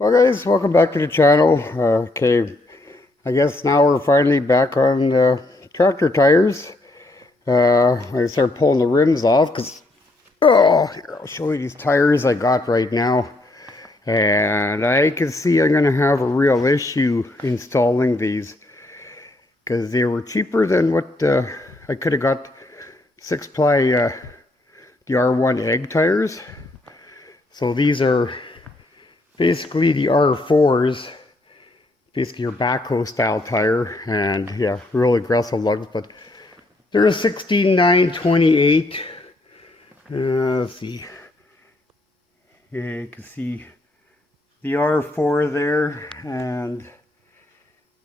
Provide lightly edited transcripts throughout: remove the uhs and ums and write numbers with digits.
Well guys, welcome back to the channel. Okay, I guess now we're finally back on the tractor tires. I started pulling the rims off because, here, I'll show you these tires I got right now. And I can see I'm going to have a real issue installing these because they were cheaper than what I could have got 6-ply the R1 egg tires. So these are basically the R4s, basically your backhoe style tire, and yeah, real aggressive lugs, but they're a 16.928. Let's see. Yeah, you can see the R4 there, and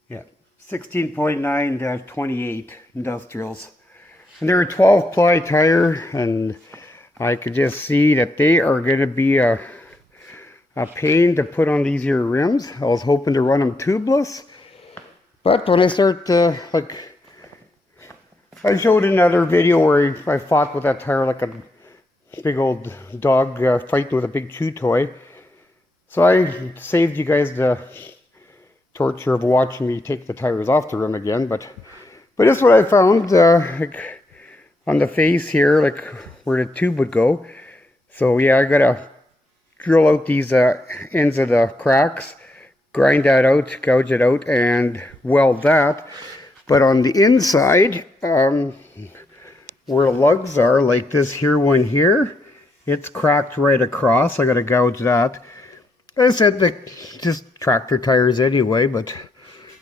yeah, 16.9-28 industrials. And they're a 12-ply tire, and I could just see that they are going to be a pain to put on these here rims. I was hoping to run them tubeless, but when I start I showed another video where I fought with that tire like a big old dog fighting with a big chew toy. So I saved you guys the torture of watching me take the tires off the rim again, but this is what I found like on the face here, like where the tube would go. So yeah, I gotta drill out these ends of the cracks, grind that out, gouge it out, and weld that. But on the inside, where the lugs are, like this here one here, it's cracked right across. I got to gouge that. I said that just tractor tires anyway, but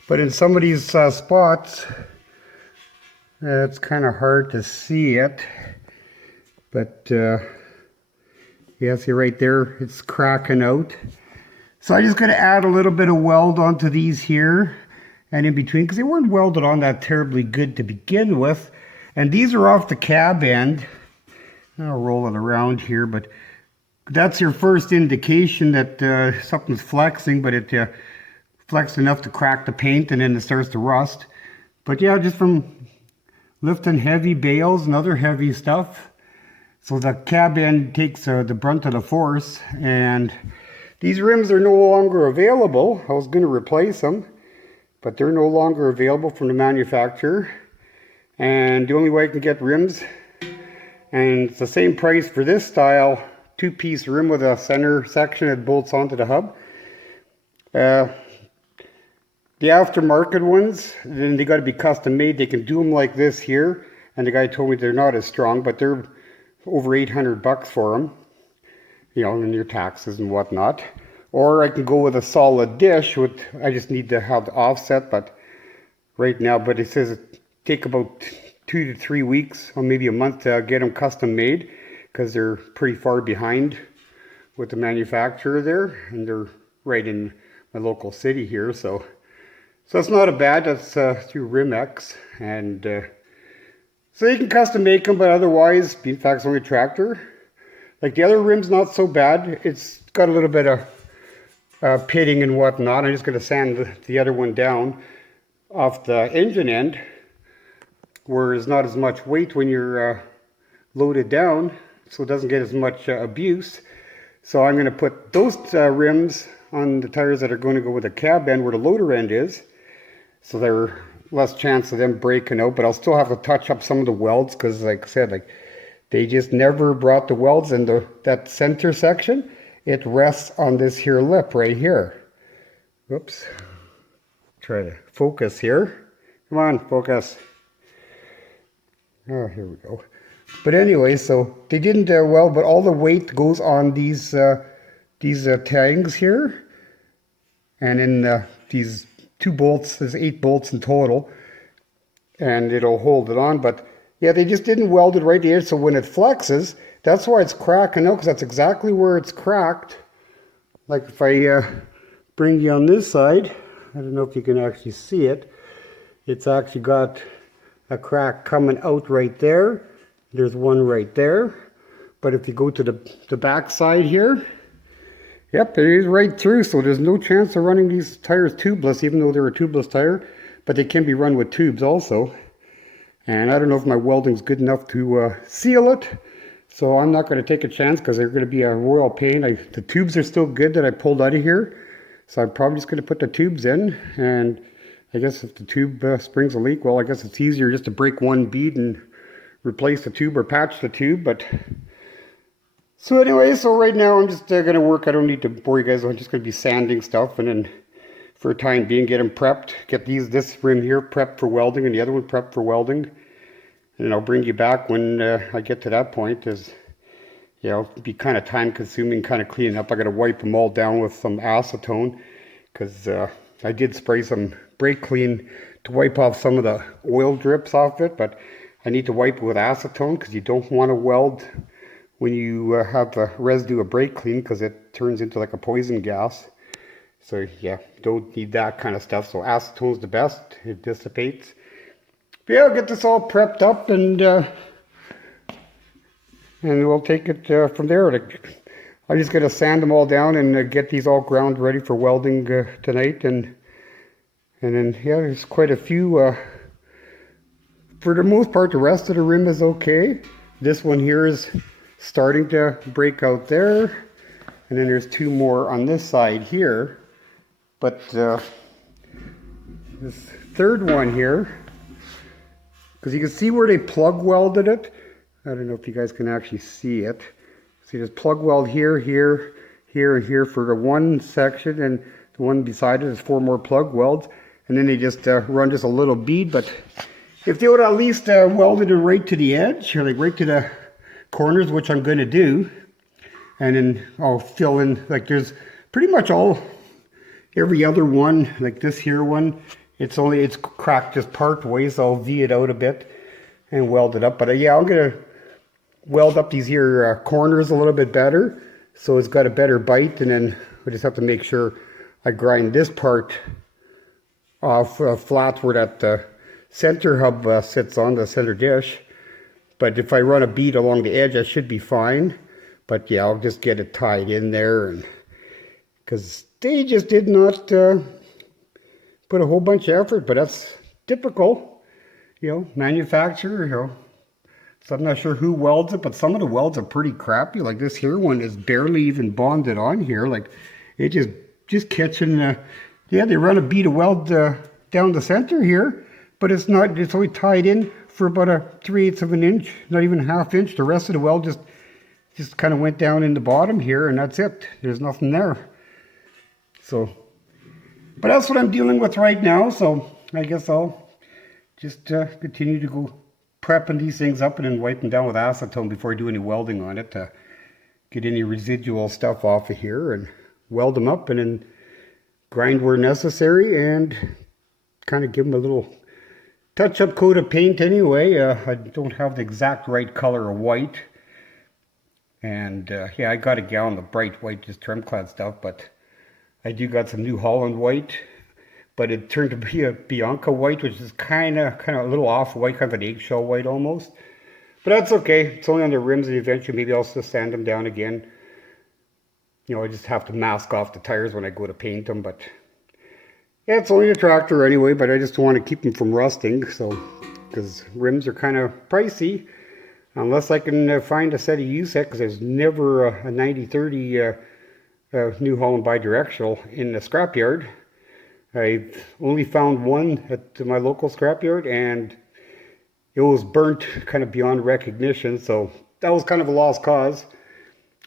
in some of these spots, it's kind of hard to see it. But yeah, see right there, it's cracking out. So I just got to add a little bit of weld onto these here and in between, because they weren't welded on that terribly good to begin with. And these are off the cab end. I'll roll it around here, but that's your first indication that something's flexing, but it flexed enough to crack the paint and then it starts to rust. But yeah, just from lifting heavy bales and other heavy stuff. So the cab end takes the brunt of the force, and these rims are no longer available. I was going to replace them, but they're no longer available from the manufacturer. And the only way I can get rims, and it's the same price for this style, 2-piece rim with a center section that bolts onto the hub. The aftermarket ones, then they got to be custom made. They can do them like this here, and the guy told me they're not as strong, but they're over $800 for them, you know, and your taxes and whatnot. Or I can go with a solid dish with, I just need to have the offset, but right now, but it says it take about 2 to 3 weeks or maybe a month to get them custom made, because they're pretty far behind with the manufacturer there, and they're right in my local city here, so it's not a bad. That's through Rimex, and so you can custom make them, but otherwise, in fact, it's only a tractor. Like the other rim's not so bad. It's got a little bit of pitting and whatnot. I'm just going to sand the other one down off the engine end, where there's not as much weight when you're loaded down, so it doesn't get as much abuse. So I'm going to put those rims on the tires that are going to go with the cab end where the loader end is, so they're less chance of them breaking out, but I'll still have to touch up some of the welds, because like I said, like they just never brought the welds in that center section. It rests on this here lip right here. Whoops. Try to focus here. Come on, focus. Oh, here we go. But anyway, so they didn't weld, but all the weight goes on these tangs here, and in these 2 bolts, there's 8 bolts in total, and it'll hold it on. But yeah, they just didn't weld it right here, so when it flexes, that's why it's cracking out, because that's exactly where it's cracked. Like if I bring you on this side, I don't know if you can actually see it, it's actually got a crack coming out right there. There's one right there. But if you go to the back side here, yep, it is right through, so there's no chance of running these tires tubeless, even though they're a tubeless tire, but they can be run with tubes also. And I don't know if my welding's good enough to seal it, so I'm not going to take a chance, because they're going to be a royal pain. The tubes are still good that I pulled out of here, So I'm probably just going to put the tubes in, and I guess if the tube springs a leak, well, I guess it's easier just to break one bead and replace the tube or patch the tube. But so anyway, so right now I'm just going to work. I don't need to bore you guys. I'm just going to be sanding stuff, and then for a time being, get them prepped. Get this rim here prepped for welding, and the other one prepped for welding. And I'll bring you back when I get to that point. Is it'll be kind of time consuming, kind of cleaning up. I got to wipe them all down with some acetone, because I did spray some brake clean to wipe off some of the oil drips off it, but I need to wipe it with acetone because you don't want to weld when you have a residue of brake clean, because it turns into like a poison gas. So yeah, don't need that kind of stuff. So acetone's the best. It dissipates. But yeah, I'll get this all prepped up, and we'll take it from there. I'm just going to sand them all down and get these all ground ready for welding tonight. And then, yeah, there's quite a few. For the most part, the rest of the rim is okay. This one here is starting to break out there. And then there's two more on this side here. But this third one here, because you can see where they plug welded it. I don't know if you guys can actually see it. See, there's plug weld here, here, here, and here for the one section, and the one beside it is 4 more plug welds. And then they just run just a little bead. But if they would at least welded it right to the edge, or like right to the corners, which I'm going to do, and then I'll fill in, like there's pretty much every other one, like this here one, it's cracked just part way, so I'll V it out a bit and weld it up. But yeah, I'm going to weld up these here corners a little bit better, so it's got a better bite. And then I just have to make sure I grind this part off flat where that center hub sits on the center dish. But if I run a bead along the edge, I should be fine. But yeah, I'll just get it tied in there, and because they just did not put a whole bunch of effort. But that's typical, manufacturer, So I'm not sure who welds it, but some of the welds are pretty crappy. Like this here one is barely even bonded on here. Like it just catching. Yeah, they run a bead of weld down the center here, but it's not. It's only tied in for about a 3/8 of an inch, not even a ½ inch. The rest of the weld just kind of went down in the bottom here, and that's it. There's nothing there. So, but that's what I'm dealing with right now. So I guess I'll just continue to go prepping these things up and then wiping down with acetone before I do any welding on it to get any residual stuff off of here, and weld them up and then grind where necessary and kind of give them a little touch-up coat of paint anyway. I don't have the exact right color of white, and yeah, I got a gallon of bright white, just trim clad stuff, but I do got some New Holland white. But it turned to be a Bianca white, which is kind of a little off-white, kind of an eggshell white almost. But that's okay. It's only on the rims, and eventually maybe I'll just sand them down again. I just have to mask off the tires when I go to paint them. But yeah, it's only a tractor anyway, but I just want to keep them from rusting. So, because rims are kind of pricey, unless I can find a set of USEC, because there's never a 90/30 New Holland bidirectional in the scrapyard. I've only found one at my local scrapyard, and it was burnt kind of beyond recognition, so that was kind of a lost cause.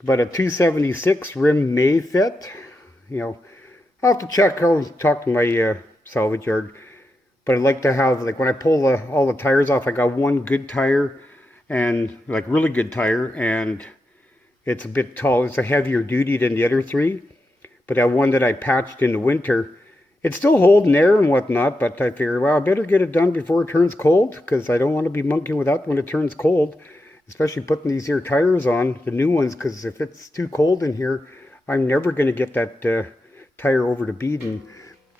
But a 276 rim may fit. I'll have to check. I'll talk to my salvage yard. But I'd like to have, like, when I pull all the tires off, I got one good tire, and like really good tire, and it's a bit tall. It's a heavier duty than the other 3. But that one that I patched in the winter, it's still holding air and whatnot, but I figured, well, I better get it done before it turns cold, because I don't want to be monkeying with that when it turns cold, especially putting these here tires on, the new ones, because if it's too cold in here, I'm never going to get that tire over to bead. And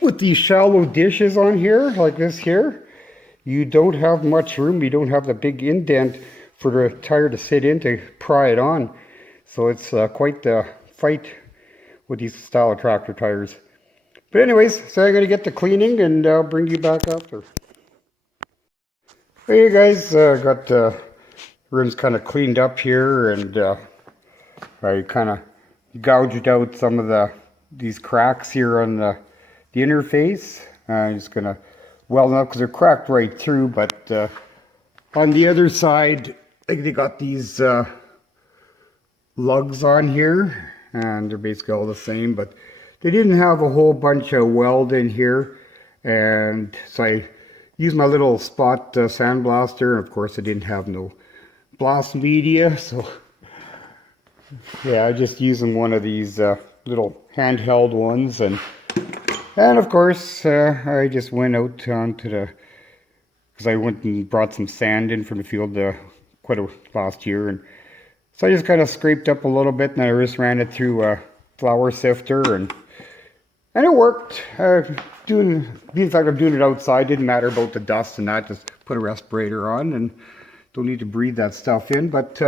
with these shallow dishes on here, like this here, you don't have much room. You don't have the big indent for the tire to sit in to pry it on. So it's quite the fight with these style of tractor tires. But anyways, so I'm going to get the cleaning, and I'll bring you back after. Hey guys, got the rims kind of cleaned up here, and I kind of gouged out some of the these cracks here on the interface. I'm just gonna weld them up because they're cracked right through, but on the other side, like they got these lugs on here, and they're basically all the same, but they didn't have a whole bunch of weld in here, and so I used my little spot sandblaster. Of course, I didn't have no blast media, so yeah, I just using one of these little handheld ones, and of course I just went out onto the, because I went and brought some sand in from the field last year, and so I just kind of scraped up a little bit, and I just ran it through a flour sifter, and it worked. In fact, I'm doing it outside. Didn't matter about the dust and that. Just put a respirator on, and don't need to breathe that stuff in. But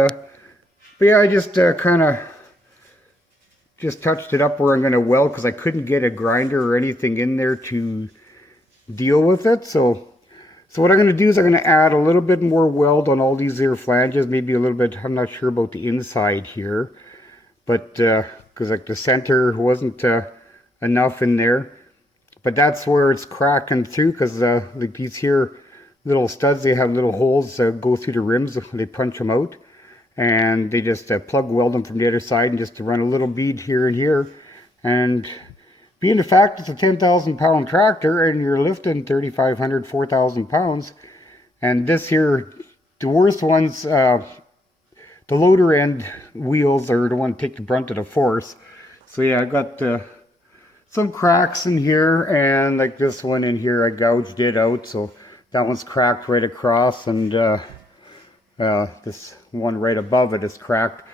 yeah, I just kind of just touched it up where I'm going to weld, because I couldn't get a grinder or anything in there to deal with it. So what I'm going to do is I'm going to add a little bit more weld on all these here flanges, maybe a little bit. I'm not sure about the inside here, but because like the center wasn't enough in there, but that's where it's cracking through, because like these here little studs, they have little holes that go through the rims. They punch them out, and they just plug weld them from the other side, and just to run a little bead here and here. And being the fact it's a 10,000 pound tractor and you're lifting 3,500, 4,000 pounds, and this here, the worst ones, the loader end wheels are the one that take the brunt of the force. So yeah, I got some cracks in here, and like this one in here, I gouged it out, so that one's cracked right across, and this one right above it is cracked.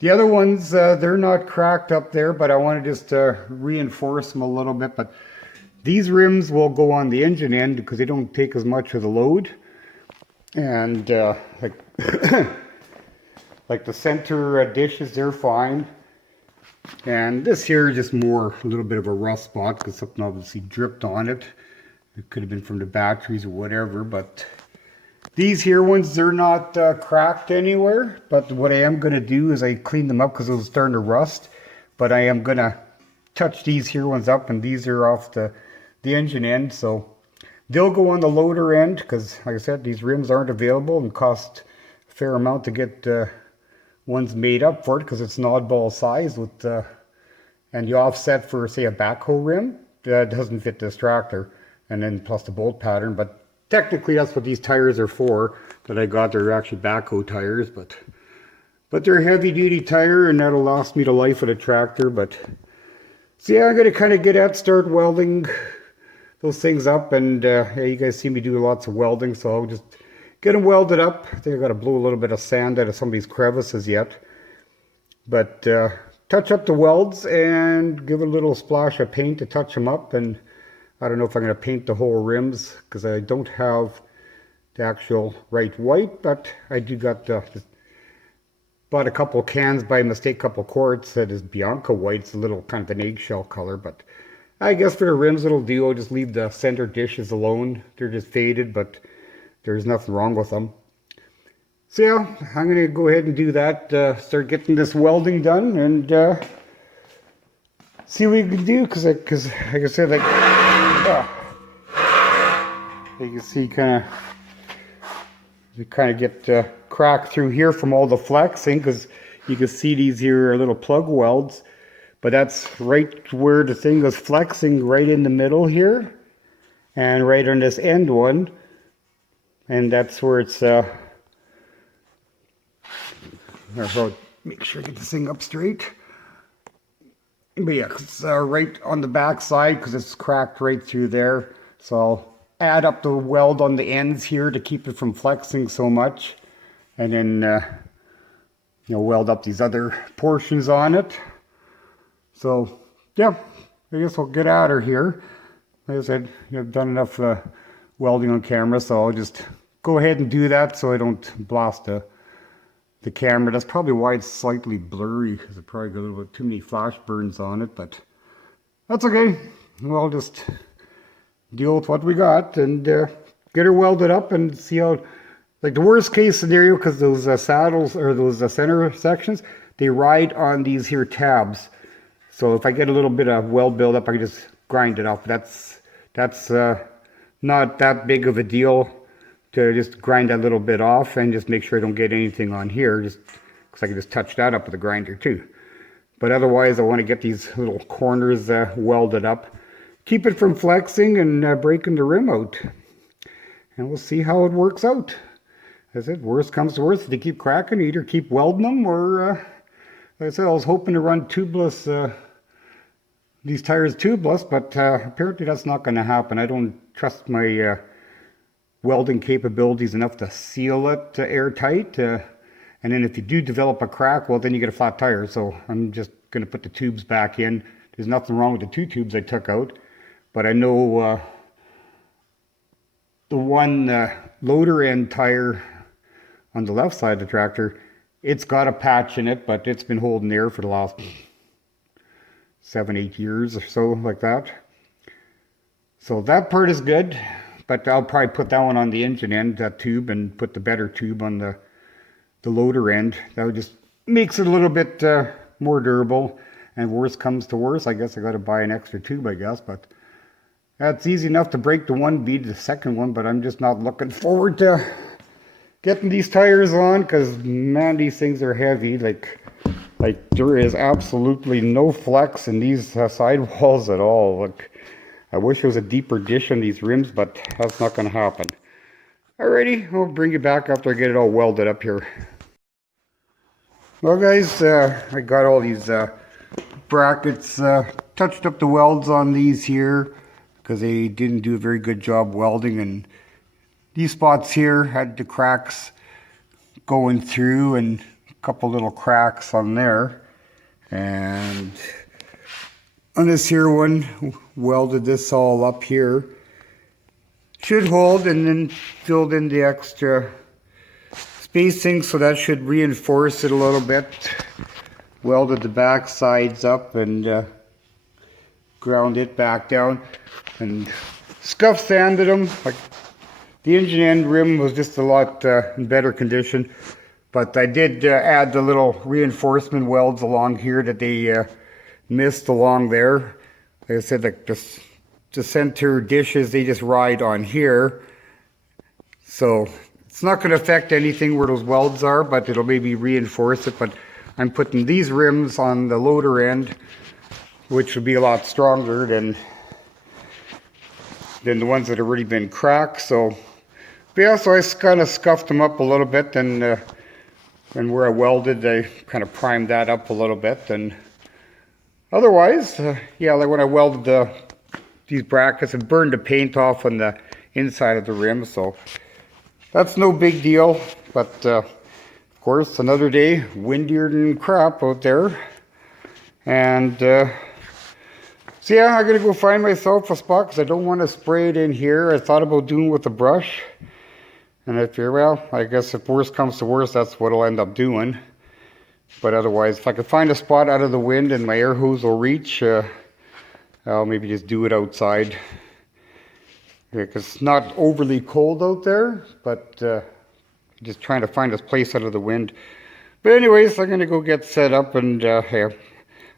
The other ones, they're not cracked up there, but I want to just reinforce them a little bit. But these rims will go on the engine end because they don't take as much of the load. And like, like the center dishes, they're fine. And this here is just more a little bit of a rough spot because something obviously dripped on it. It could have been from the batteries or whatever, but these here ones, they're not cracked anywhere. But what I am going to do is I clean them up because it was starting to rust. But I am going to touch these here ones up, and these are off the engine end. So they'll go on the loader end because, like I said, these rims aren't available and cost a fair amount to get ones made up for it, because it's an oddball size with and the offset for, say, a backhoe rim that doesn't fit this tractor, and then plus the bolt pattern. But technically that's what these tires are for that I got. They're actually backhoe tires, but they're a heavy duty tire, and that'll last me the life of the tractor. But so yeah, I'm gonna kind of start welding those things up, and yeah, you guys see me do lots of welding, so I'll just get them welded up. I think I got to blow a little bit of sand out of some of these crevices yet, but touch up the welds and give it a little splash of paint to touch them up. And I don't know if I'm going to paint the whole rims because I don't have the actual right white, but I do got bought a couple cans by mistake, couple quarts that is Bianca white. It's a little kind of an eggshell color, but I guess for the rims it'll do. I'll just leave the center dishes alone. They're just faded, but there's nothing wrong with them. So yeah, I'm going to go ahead and do that, start getting this welding done, and see what we can do, because like I said, like, you can see you kind of get cracked through here from all the flexing, because you can see these here are little plug welds, but that's right where the thing was flexing, right in the middle here, and right on this end one, and that's where it's make sure I get this thing up straight. But yeah, it's right on the back side because it's cracked right through there. So I'll add up the weld on the ends here to keep it from flexing so much, and then weld up these other portions on it. So yeah, I guess I'll get out of here. Like I said, I've done enough welding on camera, so I'll just go ahead and do that so I don't blast the camera. That's probably why it's slightly blurry, because it probably got a little bit too many flash burns on it, but that's okay. We'll just deal with what we got and get her welded up and see how, like the worst case scenario, because those saddles or those center sections, they ride on these here tabs. So if I get a little bit of weld buildup, I can just grind it off. That's not that big of a deal to just grind that little bit off and just make sure I don't get anything on here, just because I can just touch that up with a grinder too. But otherwise, I want to get these little corners welded up, keep it from flexing and breaking the rim out. And we'll see how it works out. As I said, worst comes to worst, if they keep cracking, either keep welding them or, like I said, I was hoping to run tubeless, these tires tubeless, but apparently that's not going to happen. I don't trust my welding capabilities enough to seal it airtight. And then if you do develop a crack, well, then you get a flat tire. So I'm just going to put the tubes back in. There's nothing wrong with the 2 tubes I took out. But I know the one loader end tire on the left side of the tractor, it's got a patch in it, but it's been holding air for the last 7-8 years or so, like that. So that part is good, but I'll probably put that one on the engine end, that tube, and put the better tube on the loader end. That would just makes it a little bit more durable. And worst comes to worst, I guess I got to buy an extra tube, I guess. But that's easy enough to break the one, beat the second one. But I'm just not looking forward to getting these tires on, because man, these things are heavy. Like there is absolutely no flex in these sidewalls at all. Like, I wish there was a deeper dish on these rims, but that's not going to happen. Alrighty, I'll bring you back after I get it all welded up here. Well guys, I got all these brackets, touched up the welds on these here because they didn't do a very good job welding, and these spots here had the cracks going through and a couple little cracks on there. And on this here one, welded this all up here. Should hold, and then filled in the extra spacing, so that should reinforce it a little bit. Welded the back sides up and ground it back down and scuff sanded them. Like, the engine end rim was just a lot in better condition, but I did add the little reinforcement welds along here that they missed along there. Like I said, like the center dishes, they just ride on here, so it's not going to affect anything where those welds are, but it'll maybe reinforce it. But I'm putting these rims on the loader end, which would be a lot stronger than the ones that have already been cracked. So yeah, so I kind of scuffed them up a little bit, and where I welded, I kind of primed that up a little bit. And otherwise, yeah, like when I welded these brackets, and burned the paint off on the inside of the rim, so that's no big deal. But of course, another day, windier than crap out there. And so yeah, I'm gonna go find myself a spot because I don't want to spray it in here. I thought about doing it with a brush, and I figure, well, I guess if worst comes to worst, that's what I'll end up doing. But otherwise, if I could find a spot out of the wind and my air hose will reach, I'll maybe just do it outside. Because it's not overly cold out there, but just trying to find a place out of the wind. But anyways, I'm going to go get set up, and yeah,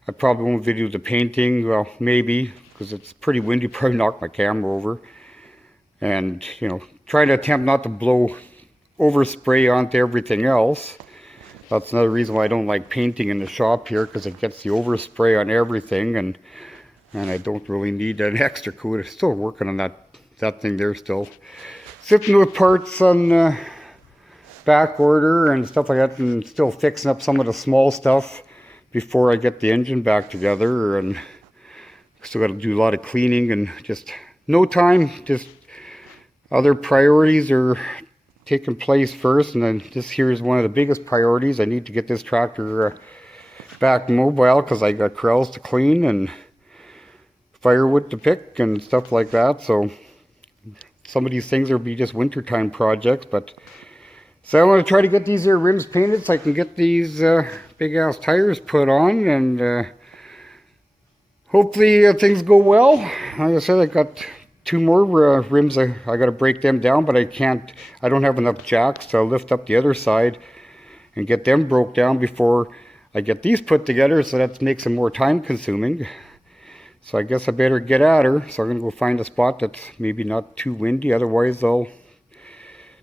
I probably won't video the painting. Well, maybe, because it's pretty windy, probably knock my camera over. And, you know, try to attempt not to blow overspray onto everything else. That's another reason why I don't like painting in the shop here, because it gets the overspray on everything, and I don't really need an extra coat. I'm still working on that thing there still. Sitting with parts on back order and stuff like that, and still fixing up some of the small stuff before I get the engine back together. And still got to do a lot of cleaning, and just no time. Just other priorities are taking place first, and then this here is one of the biggest priorities. I need to get this tractor back mobile because I got corrals to clean and firewood to pick and stuff like that. So some of these things will be just wintertime projects, but so I want to try to get these here rims painted so I can get these big ass tires put on, and hopefully things go well. Like I said, I got 2 more rims. I got to break them down, but I don't have enough jacks to lift up the other side and get them broke down before I get these put together, so that makes them more time consuming. So I guess I better get at her. So I'm going to go find a spot that's maybe not too windy. Otherwise, I'll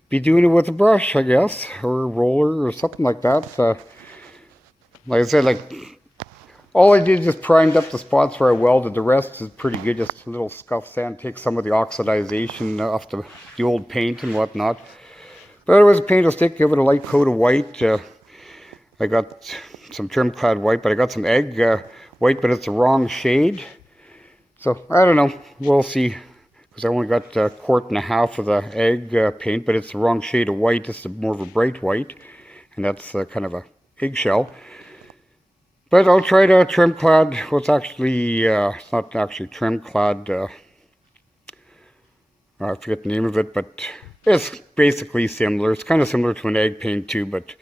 be doing it with a brush, I guess, or a roller or something like that. Like I said, all I did is just primed up the spots where I welded. The rest is pretty good. Just a little scuff sand, take some of the oxidization off the old paint and whatnot. But it was a paint stick, give it a light coat of white. I got some trim clad white, but I got some egg white, but it's the wrong shade. So I don't know, we'll see. Because I only got a quart and a half of the egg paint, but it's the wrong shade of white. It's more of a bright white, and that's kind of a eggshell. But I'll try to trim clad. Well, it's actually, it's not actually trim clad. I forget the name of it, but it's basically similar. It's kind of similar to an egg paint too, but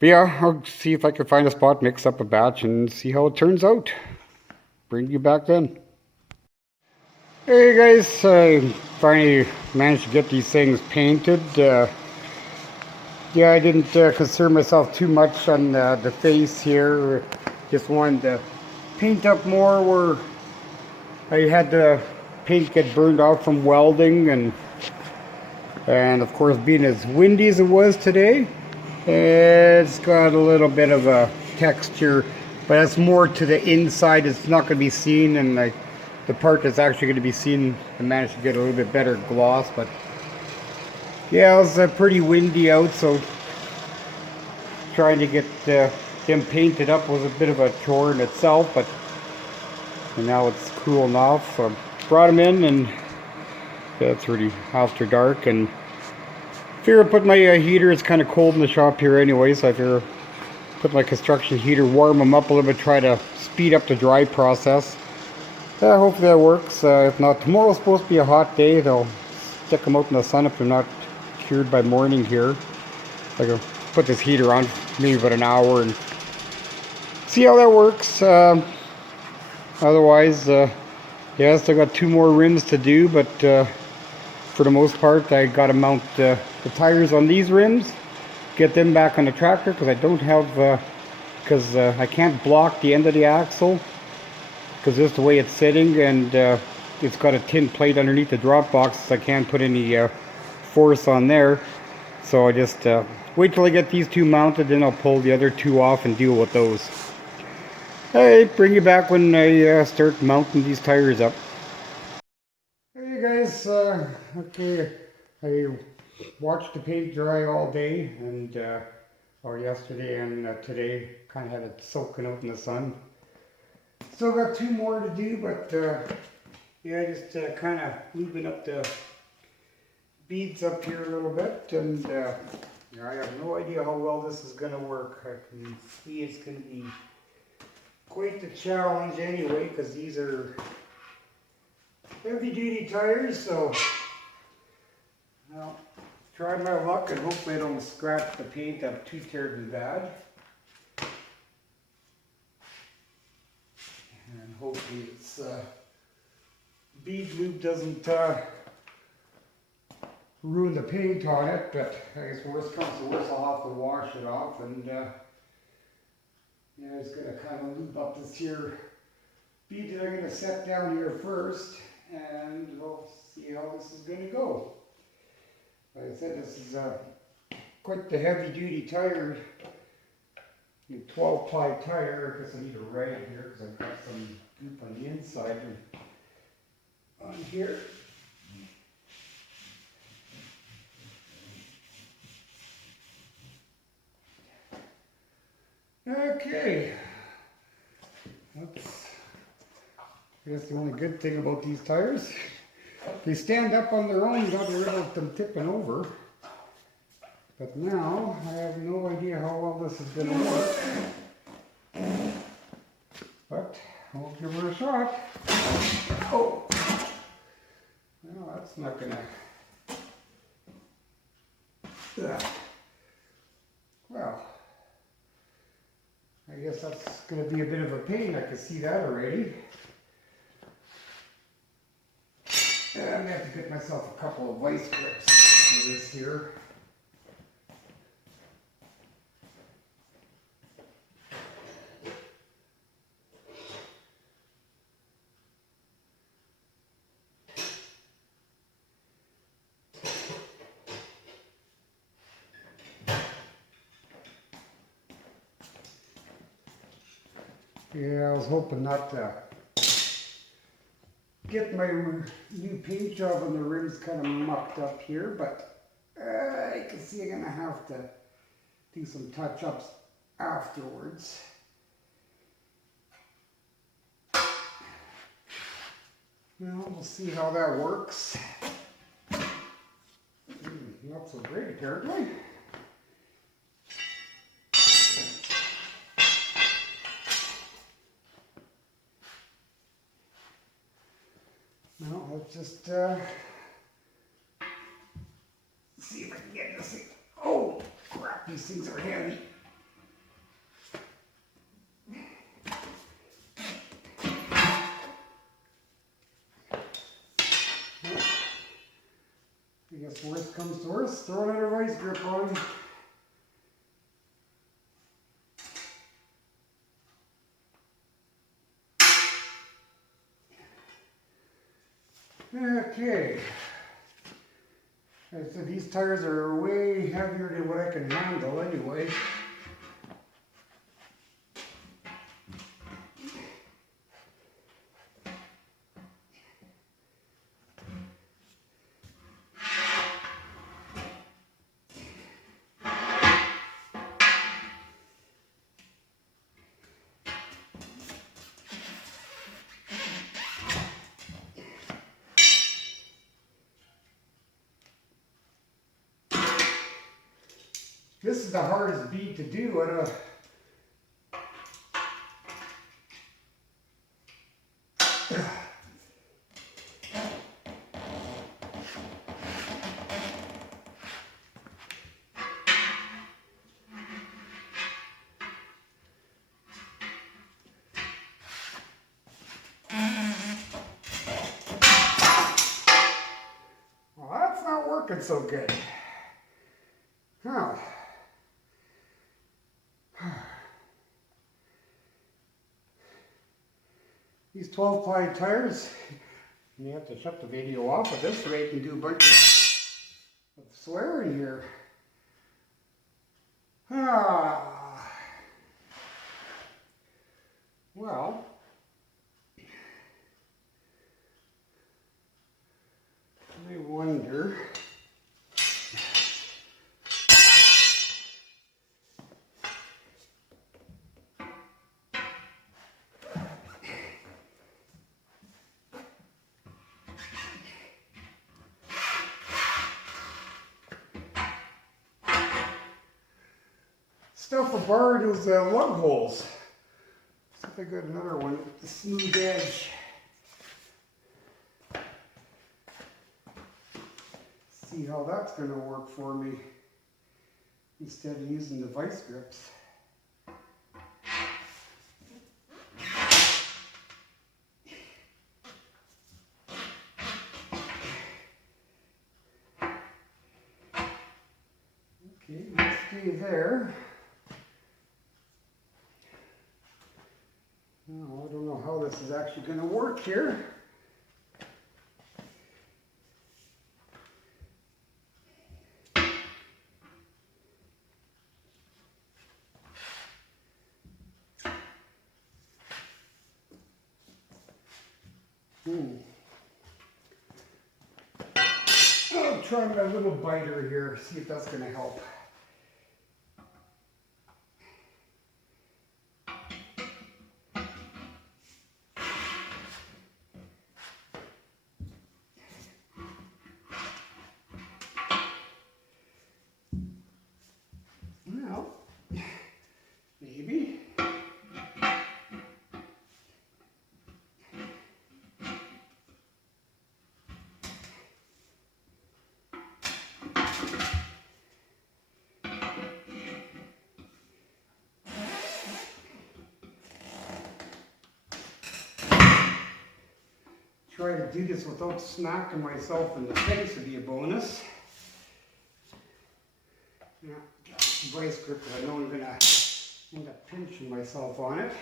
yeah, I'll see if I can find a spot, mix up a batch, and see how it turns out. Bring you back then. Hey guys, I finally managed to get these things painted. Yeah, I didn't concern myself too much on the face here. Just wanted to paint up more where I had the paint get burned off from welding, and of course, being as windy as it was today, it's got a little bit of a texture, but it's more to the inside. It's not going to be seen, and the part that's actually going to be seen, I managed to get a little bit better gloss. But yeah, it was pretty windy out, so trying to get them painted up was a bit of a chore in itself. But now it's cooling off, so I brought them in, and yeah, it's already after dark, and figure I put my heater. It's kind of cold in the shop here anyway, so I figure put my construction heater, warm them up a little bit, try to speed up the dry process. Hopefully that works. If not, tomorrow's supposed to be a hot day. They'll stick them out in the sun if they're not cured by morning here. I can put this heater on maybe about an hour and see how that works. Otherwise, yeah, still got 2 more rims to do, but for the most part, I got to mount the tires on these rims, get them back on the tractor, because I don't have, because I can't block the end of the axle, because just the way it's sitting, and it's got a tin plate underneath the drop box, so I can't put any force on there. So I just wait till I get these 2 mounted, then I'll pull the other 2 off and deal with those. Hey, bring you back when I start mounting these tires up. Hey guys, okay, I watched the paint dry all day, and or yesterday and today, kind of had it soaking out in the sun. Still got 2 more to do, but yeah, just kind of lubing up the beads up here a little bit, and I have no idea how well this is going to work. I can see it's going to be quite the challenge anyway, because these are heavy duty tires, so I'll try my luck and hopefully I don't scratch the paint up too terribly bad. And hopefully it's bead lube doesn't ruin the paint on it, but I guess worst comes to worst, I'll have to wash it off, and yeah, it's going to kind of lube up this here bead that I'm going to set down here first, and we'll see how this is going to go. Like I said, this is quite the heavy duty tire, 12 ply tire. I guess I need a rag here because I've got some goop on the inside and on here. Okay, that's, I guess the only good thing about these tires, they stand up on their own, you don't have to worry about them tipping over. But now, I have no idea how well this is going to work. But, I'll give her a shot. Oh! Well, that's not going to... Well, I guess that's going to be a bit of a pain. I can see that already. And I'm going to have to get myself a couple of vice grips for this here. Yeah, I was hoping not to get my new paint job on the rims kind of mucked up here, but I can see I'm gonna have to do some touch-ups afterwards. Well, we'll see how that works. Not so great, apparently. Well, let's just see if I can get this thing. Oh, crap, these things are heavy. I guess worst comes to worst, throw another vice grip on. Okay. So these tires are way heavier than what I can handle anyway. This is the hardest bead to do. Well, that's not working so good. Huh. These 12-ply tires, you have to shut the video off at this rate and do a bunch of swearing here. Ah. Well, I wonder. Stuff for borrowed was lug holes. See if I got another one with the smooth edge. See how that's going to work for me instead of using the vice grips. Okay, let's stay there. Now, I don't know how this is actually going to work here. I'll try my little biter here, see if that's going to help. Well, maybe. Try to do this without smacking myself in the face would be a bonus. Yeah, got this vice grip, but I know I'm going to end up pinching myself on it.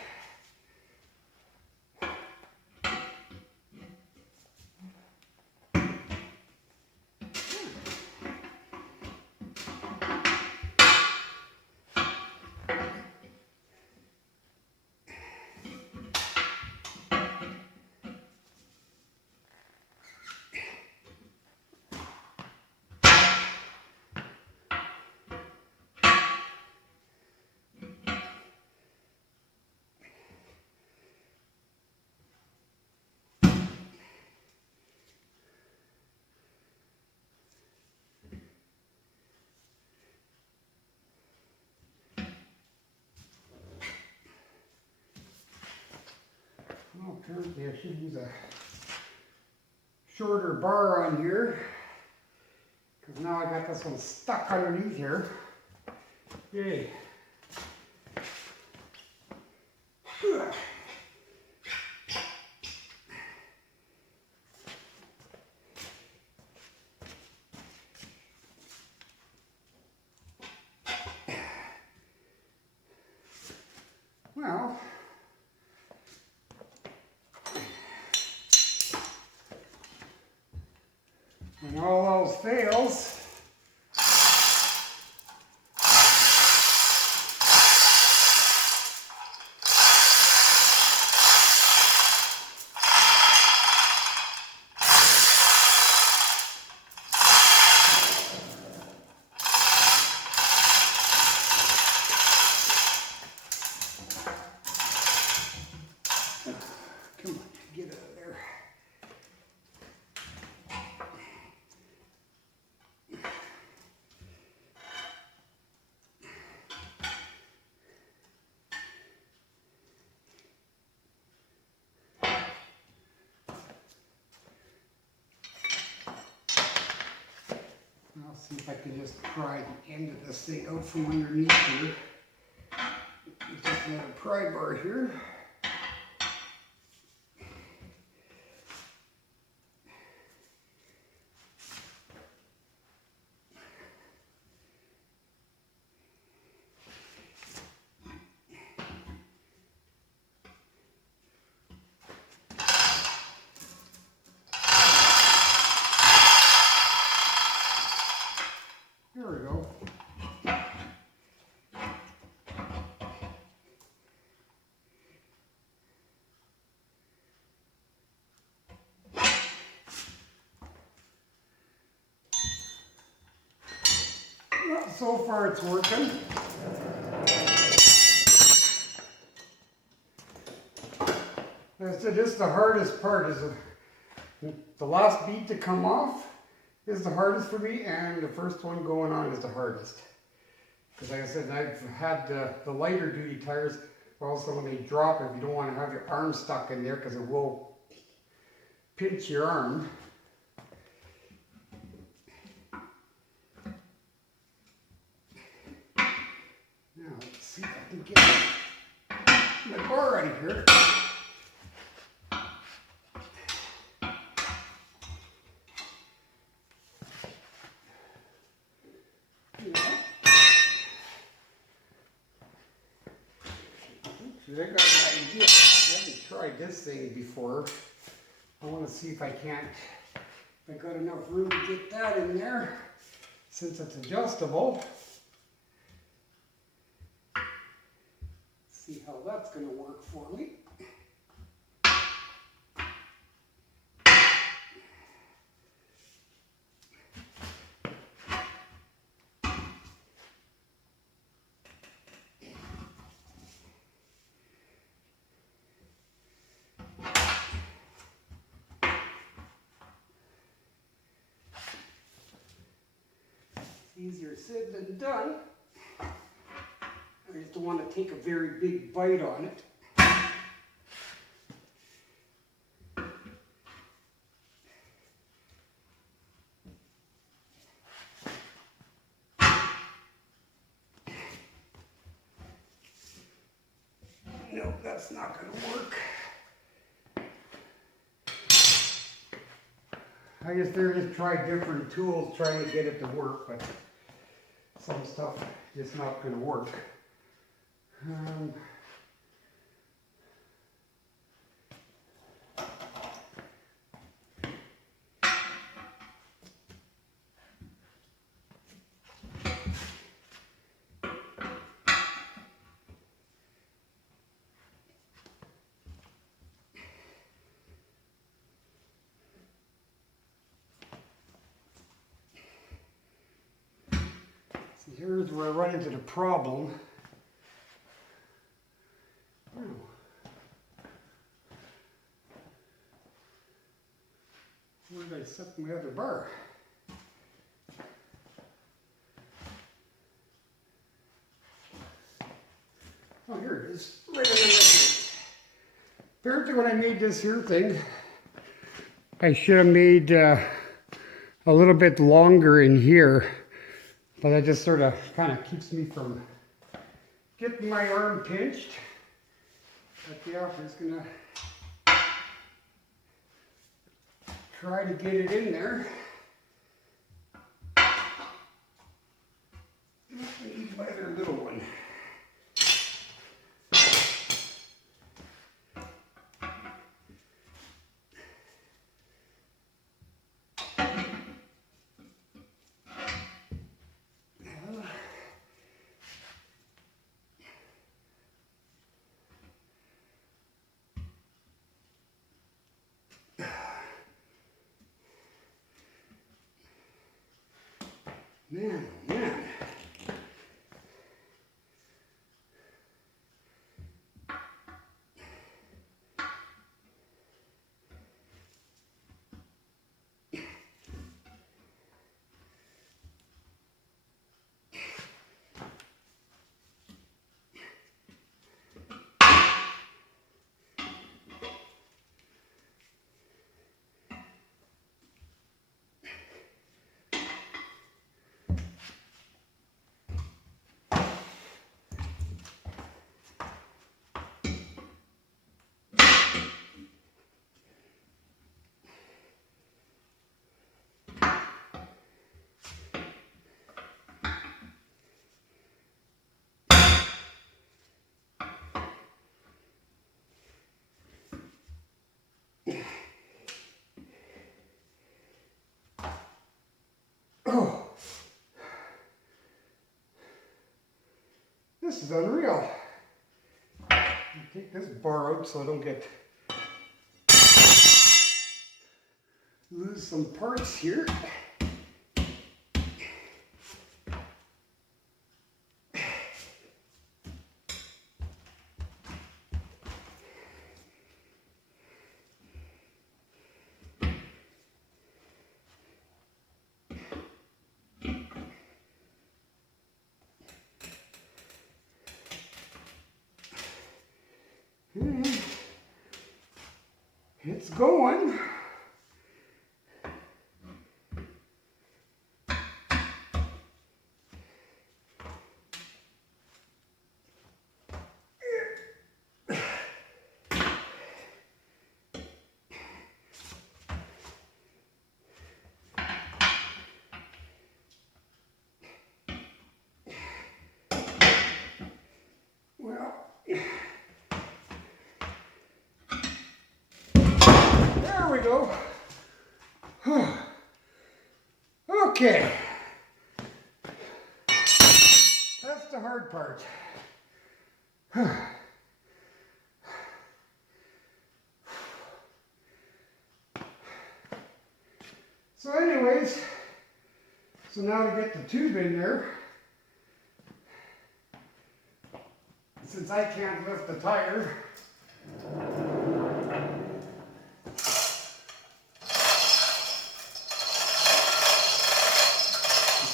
Okay, I should use a shorter bar on here, because now I got this one stuck underneath here. Yay. Well, when all else fails, come on, get out of there. I'll see if I can just pry the end of this thing out from underneath here. Just another pry bar here. There we go. Well, so far it's working. As I said, this is the hardest part. Is the last bead to come off is the hardest for me, and the first one going on is the hardest. Because like I said, I've had the lighter duty tires. Also, when they drop, if you don't want to have your arm stuck in there, because it will pinch your arm. Now, let's see if I can get my bar out of here. I got an idea. I haven't tried this thing before. I want to see if I can't, if I got enough room to get that in there, since it's adjustable. See how that's going to work for me. Easier said than done. I just don't want to take a very big bite on it. Nope, that's not going to work. I just figured just try different tools trying to get it to work, but some stuff is not going to work. See, here's where I run into the problem. Where did I set my other bar? Oh, here it is. Right under my feet. originally when I made this here thing, I should have made a little bit longer in here, but that just sort of kind of keeps me from getting my arm pinched. But yeah, I'm just gonna try to get it in there. I need my other little one. Man, oh man. Oh, this is unreal. I'll take this bar out so I don't lose some parts here. It's going. Well, there we go. Okay. That's the hard part. So anyways, so now to get the tube in there, since I can't lift the tire, it's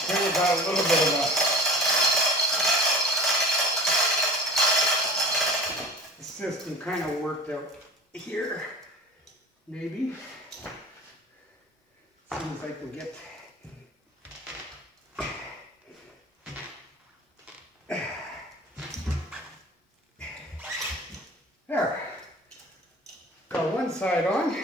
kind of got a little bit of a system kind of worked out here, maybe. As soon as I can get there. Got one side on.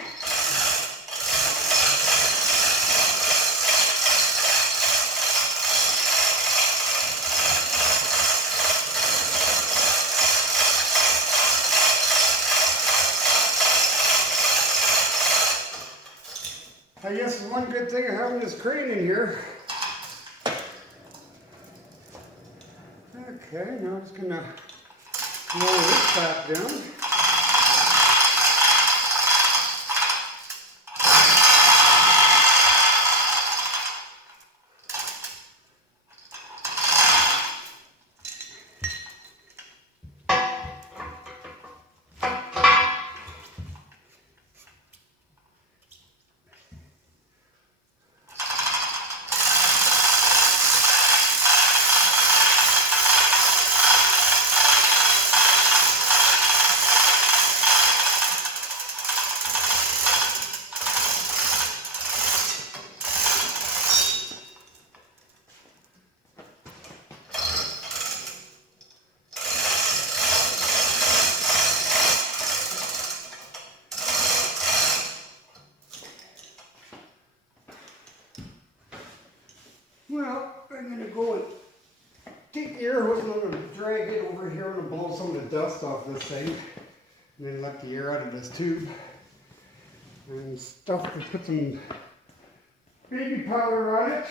I guess one good thing of having this crane in here. Okay, now I'm just gonna lower this back down. Well, I'm gonna go and take the air hose and I'm gonna drag it over here. I'm gonna blow some of the dust off this thing, and then let the air out of this tube. And stuff to put some baby powder on it.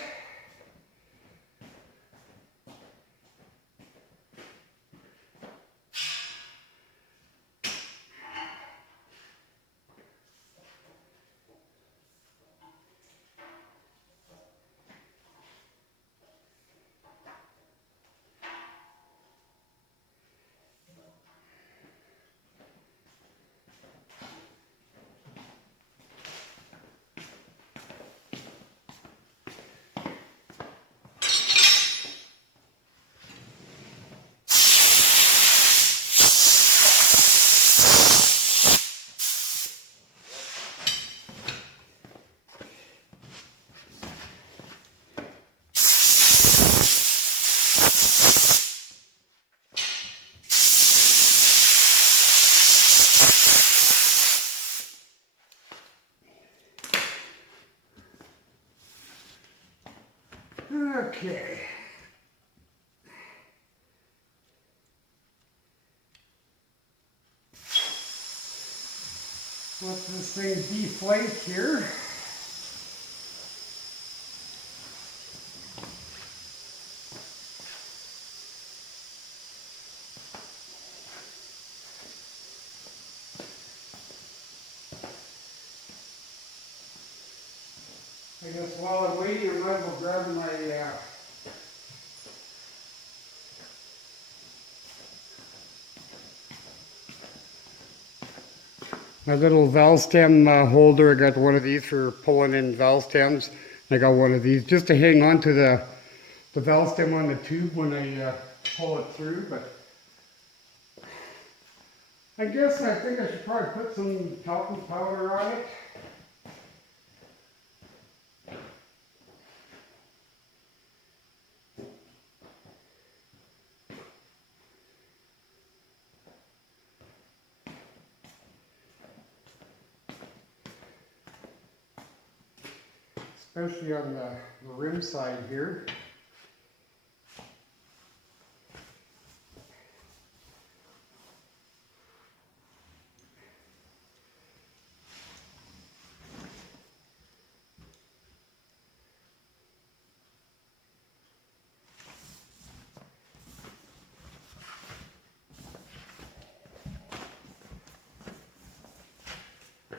Okay. Let this thing deflate here. I guess while I'm waiting, I might as well grab my little valve stem holder. I got one of these for pulling in valve stems. I got one of these just to hang on to the valve stem on the tube when I pull it through. But I guess I think I should probably put some talcum powder on it. Especially on the rim side here.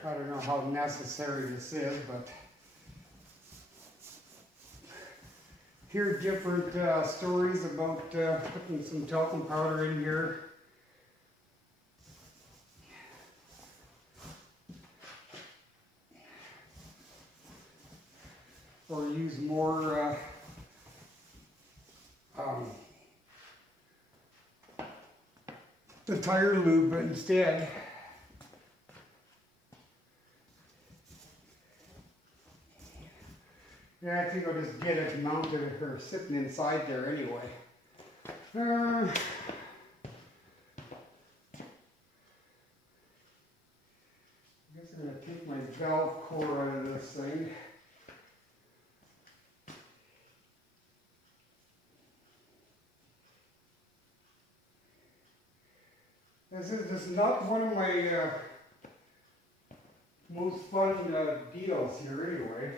I don't know how necessary this is, but hear different stories about putting some talcum powder in here. Or use more the tire lube instead. Yeah, I think I'll just get it mounted or sitting inside there anyway. I guess I'm going to take my valve core out of this thing. This is not one of my most fun deals here anyway.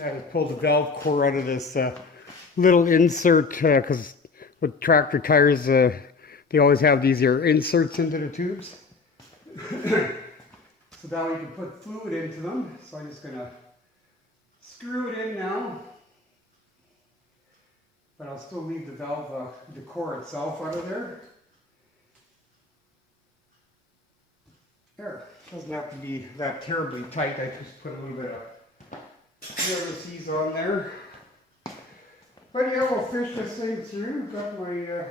I just pulled the valve core out of this little insert because with tractor tires they always have these here inserts into the tubes. So now you can put fluid into them. So I'm just going to screw it in now. But I'll still leave the valve, the core itself out of there. There, doesn't have to be that terribly tight. I just put a little bit of PVC's on there. But yeah, we'll fish this thing through. Got my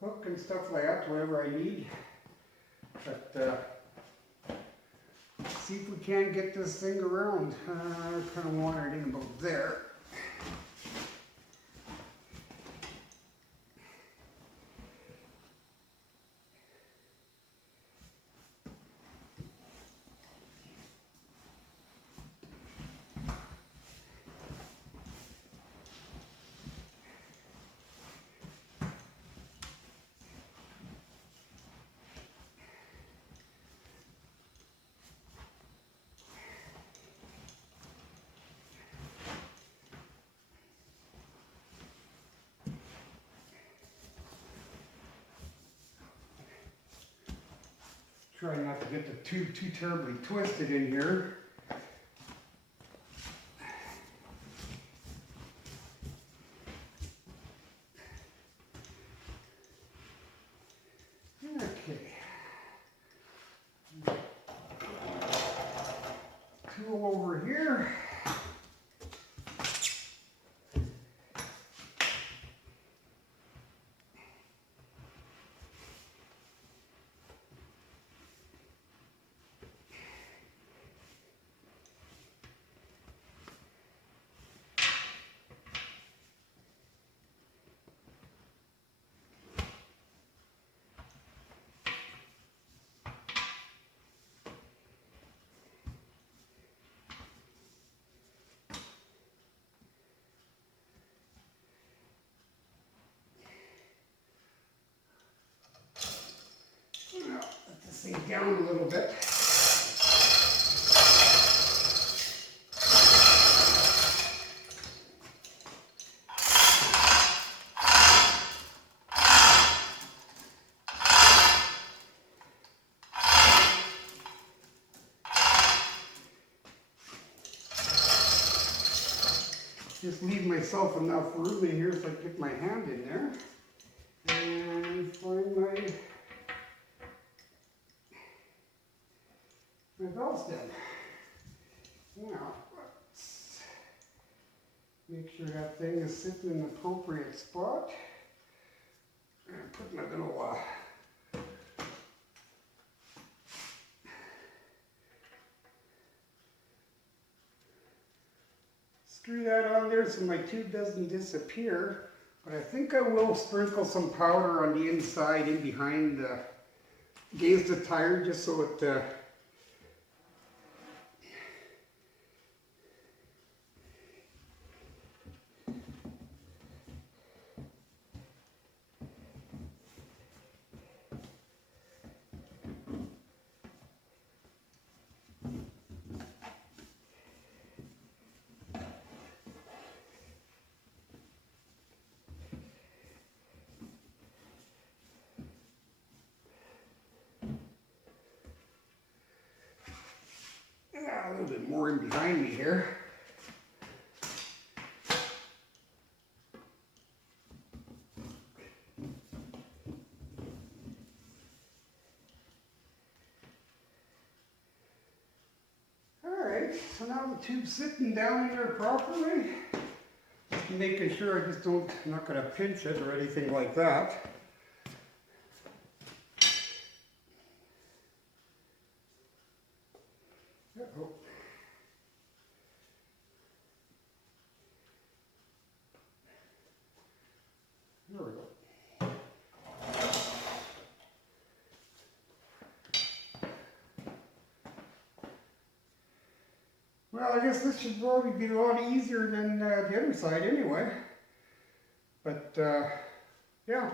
hook and stuff like that, whatever I need. But see if we can get this thing around. I kind of want it in about there. Try not to get the tube too terribly twisted in here. Okay. Tool over here. Let this thing down a little bit. Just leave myself enough room in here so I can get my hand in there and find my bell stem. Now, let's make sure that thing is sitting in the appropriate spot. And put my little screw that on there so my tube doesn't disappear. But I think I will sprinkle some powder on the inside in behind against the tire just so it a little bit more in behind me here. Alright, so now the tube's sitting down here properly. Just making sure I just don't, I'm not going to pinch it or anything like that. Uh-oh. There we go. Well, I guess this should probably be a lot easier than the other side anyway. But, yeah.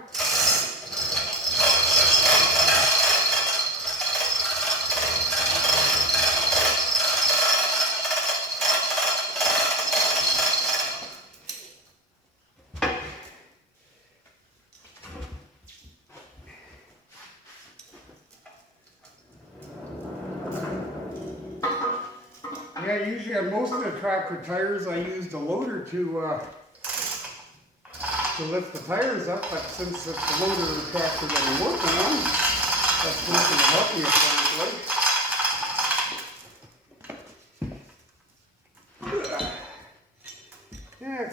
Yeah, usually on most of the tractor tires I use the loader to lift the tires up, but since it's the loader of the tractor that I'm working on, that's not going to help me apparently.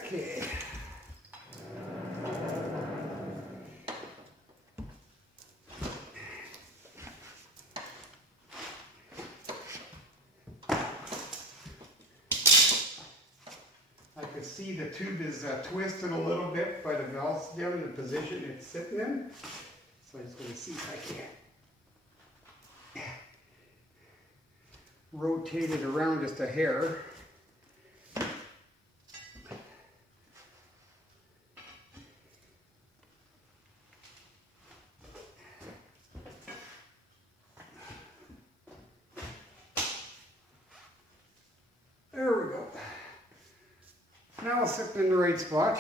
Okay. see, the tube is twisted a little bit by the valve stem in the position it's sitting in. So I'm just going to see if I can rotate it around just a hair. There we go. Now I'll sit in the right spot.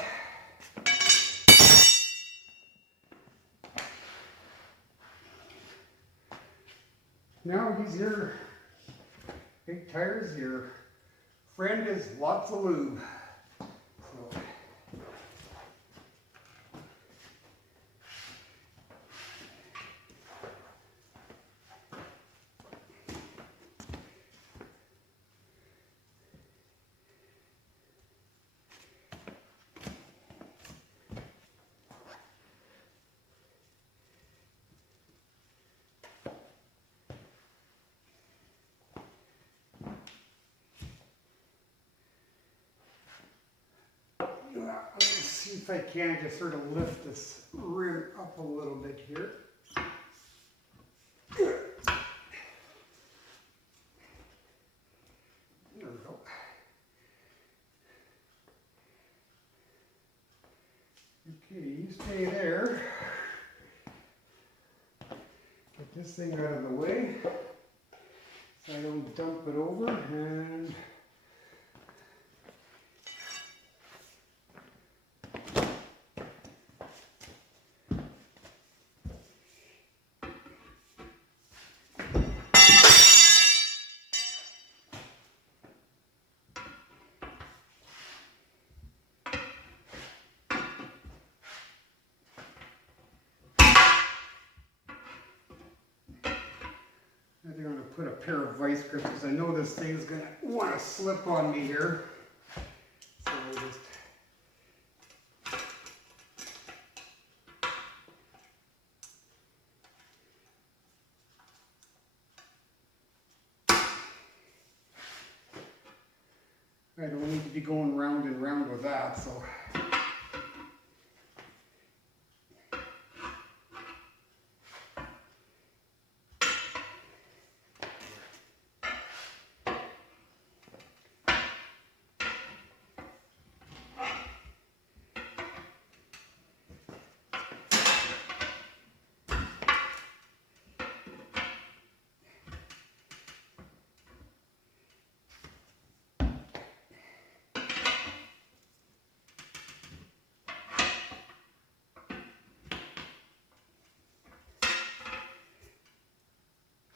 Now these here big tires, your friend is lots of lube. So. Let's see if I can just sort of lift this rim up a little bit here. There we go. Okay, you stay there. Get this thing out of the way so I don't dump it over, and I'm going to put a pair of vice grips because I know this thing's going to want to slip on me here. So we'll just I don't need to be going round and round with that, so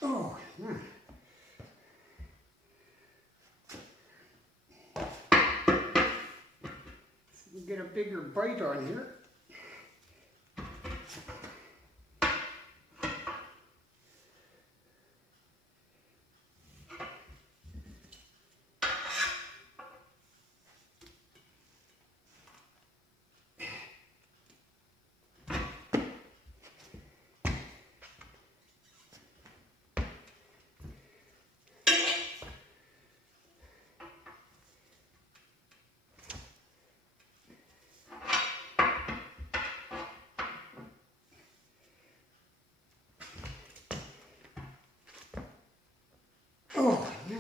oh, yeah. So we get a bigger bite on here. Oh, yeah.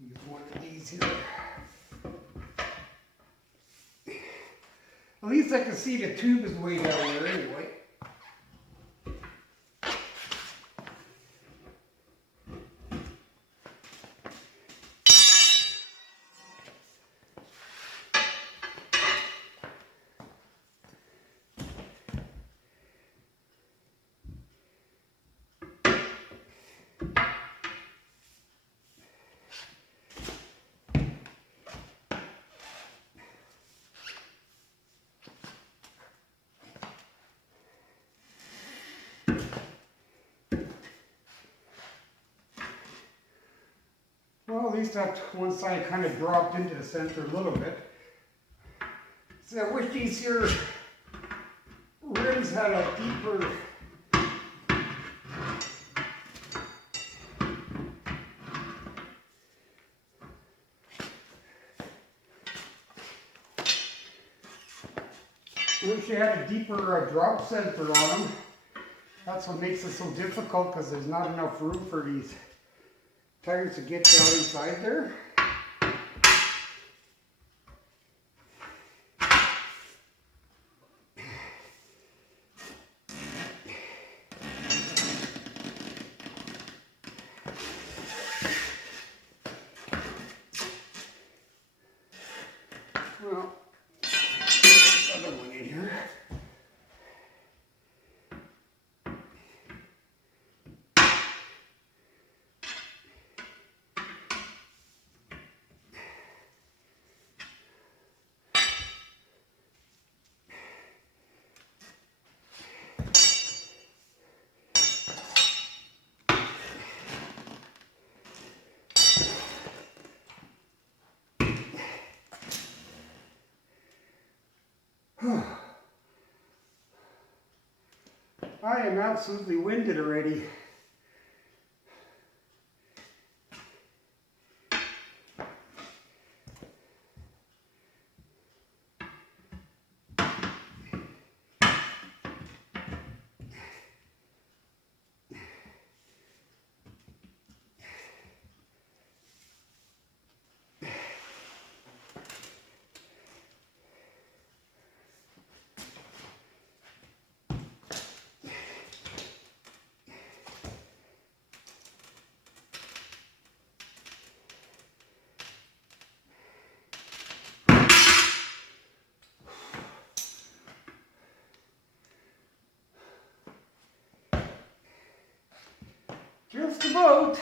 Use one of these here. At least I can see the tube is way down there anyway. Well, at least that one side kind of dropped into the center a little bit. See, I wish these here rims had a deeper wish you had a deeper drop center on them. That's what makes it so difficult, because there's not enough room for these tires to get down inside there. Well, another one in here. I am absolutely winded already. Just about.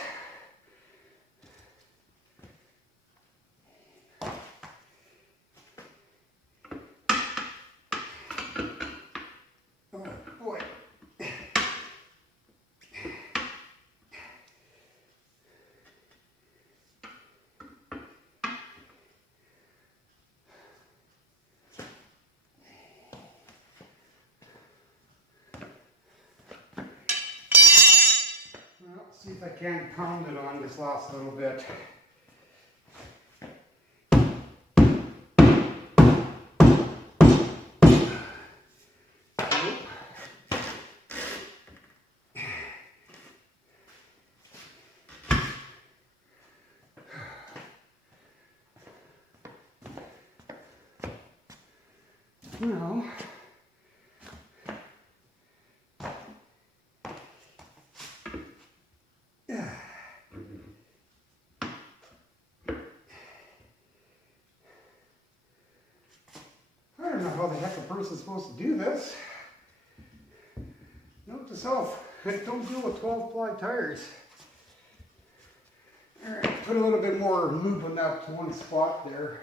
Oh boy. Well, see if I can't pound it on this last little bit. No. Yeah. I don't know how the heck a person's supposed to do this. Note to self, don't deal with 12-ply tires. Alright, put a little bit more lube on that one spot there.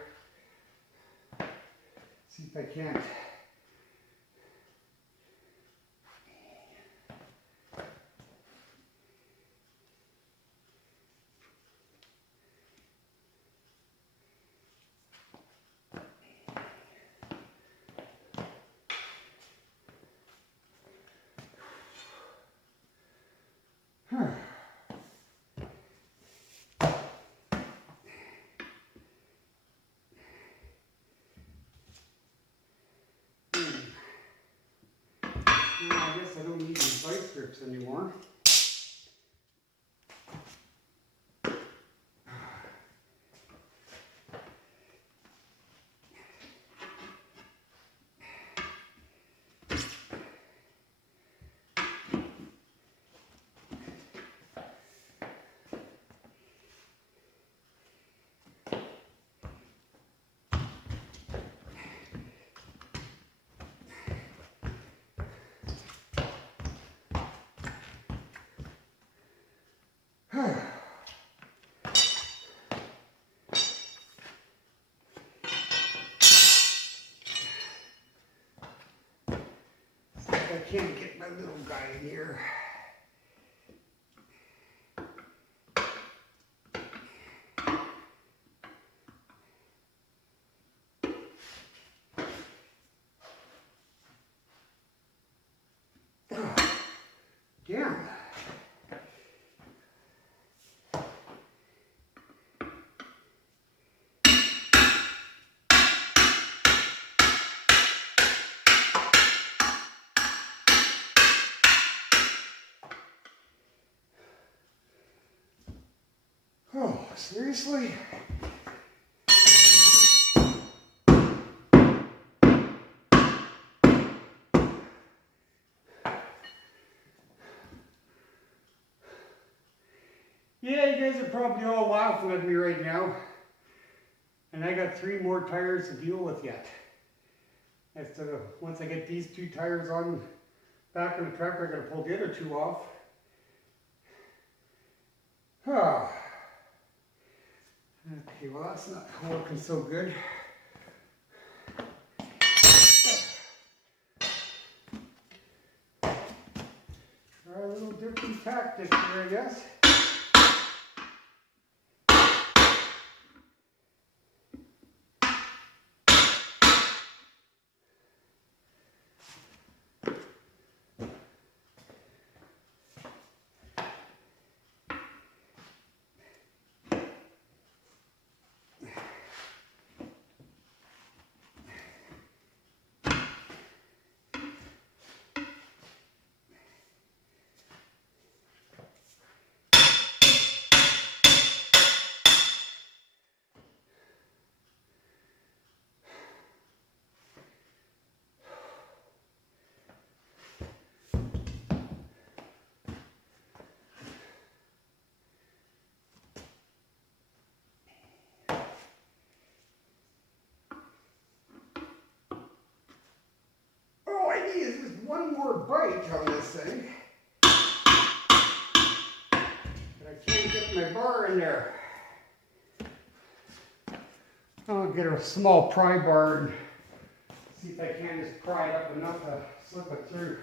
See if I can't. I guess I don't need these vice grips anymore. I can't get my little guy in here. Seriously? Yeah, you guys are probably all laughing at me right now. And I got 3 more tires to deal with yet. Once I get these 2 tires on back on the tractor, I gotta pull the other 2 off. Ah. Okay, well that's not working so good. Try a little different tactic here, I guess. All I need is just one more bite on this thing. But I can't get my bar in there. I'll get a small pry bar and see if I can just pry it up enough to slip it through.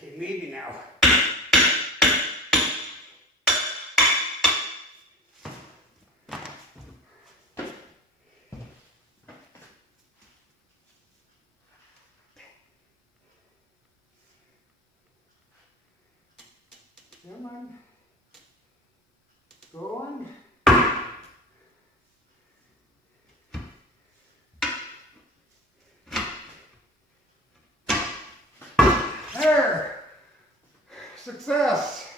Okay, maybe now. Come on. Go on. There! Success!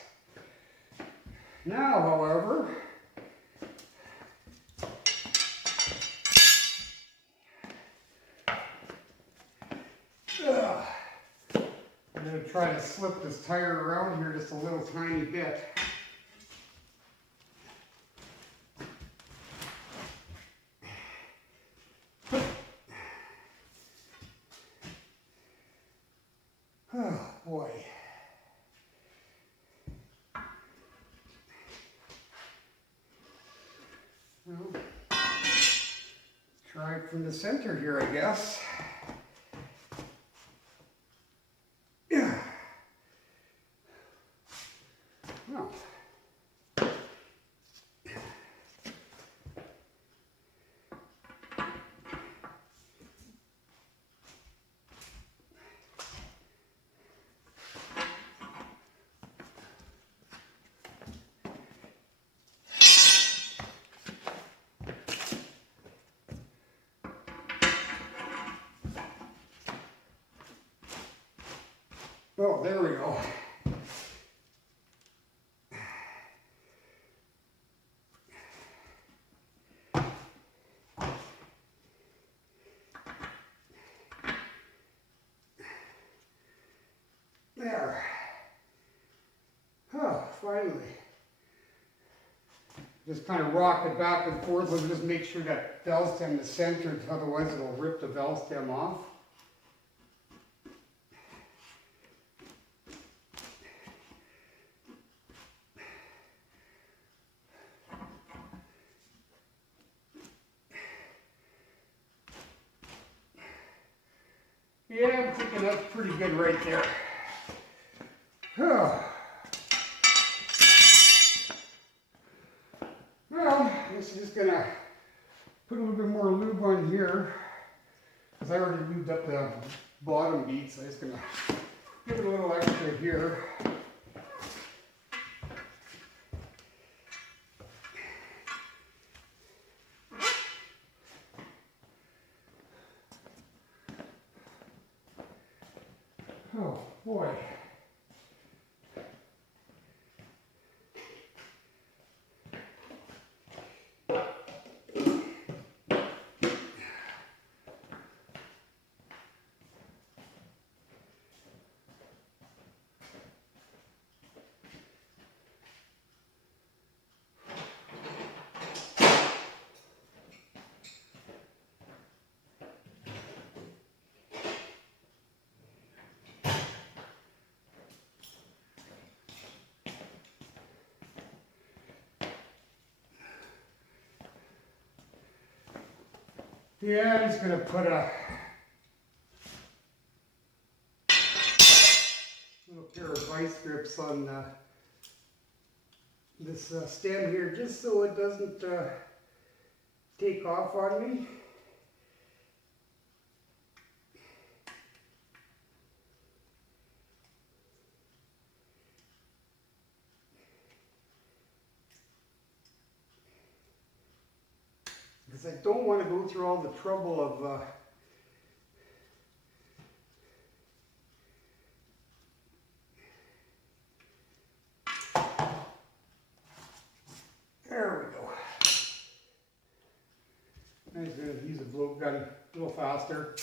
Now, however, I'm going to try to slip this tire around here just a little tiny bit. Oh boy. Well, try it from the center here, I guess. Yeah. Well. Oh, there we go. There. Oh, finally. Just kind of rock it back and forth. We'll just make sure that valve stem is centered, otherwise it'll rip the valve stem off. Yeah, I'm thinking that's pretty good right there. Well, I'm just gonna put a little bit more lube on here, because I already lubed up the bottom bead, so I'm just gonna give it a little extra here. Oh boy. Yeah, I'm just gonna put a little pair of vice grips on this stem here, just so it doesn't take off on me. Because I don't want to go through all the trouble of there we go. I'm just going to use a blow gun a little faster.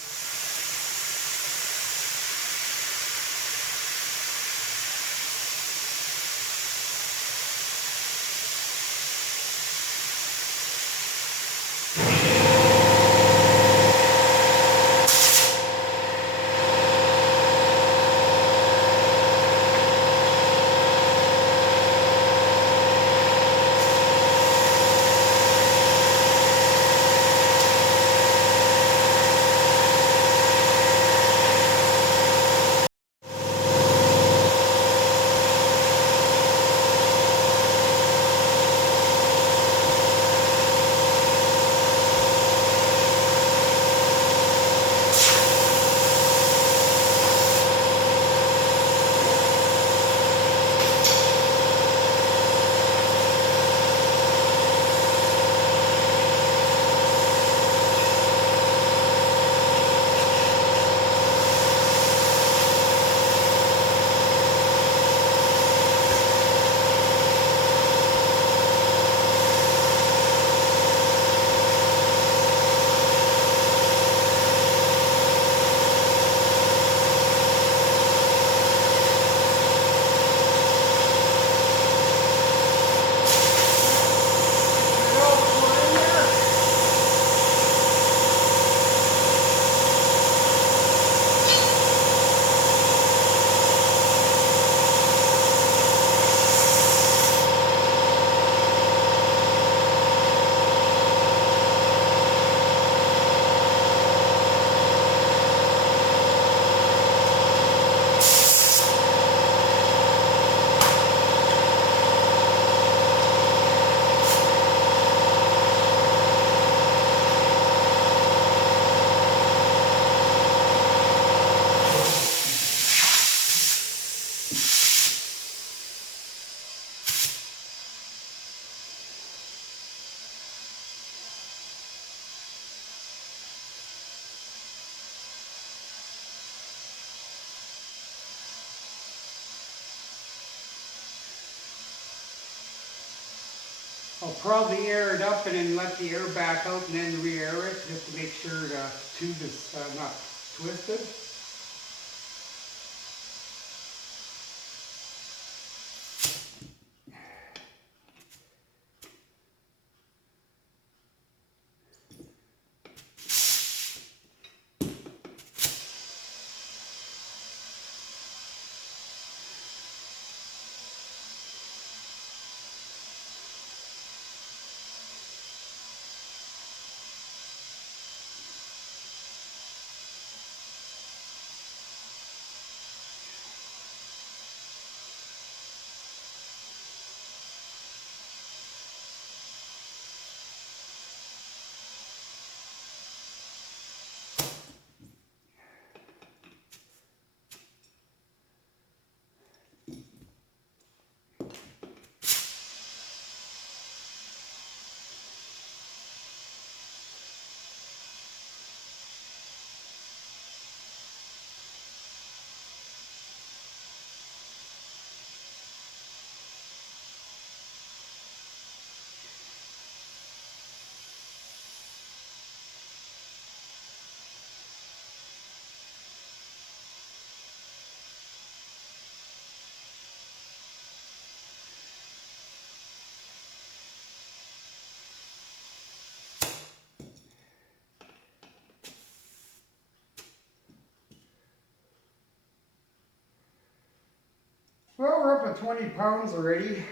I'll probably air it up and then let the air back out and then re-air it, just to make sure the tube is not twisted. Well, we're up to 20 pounds already.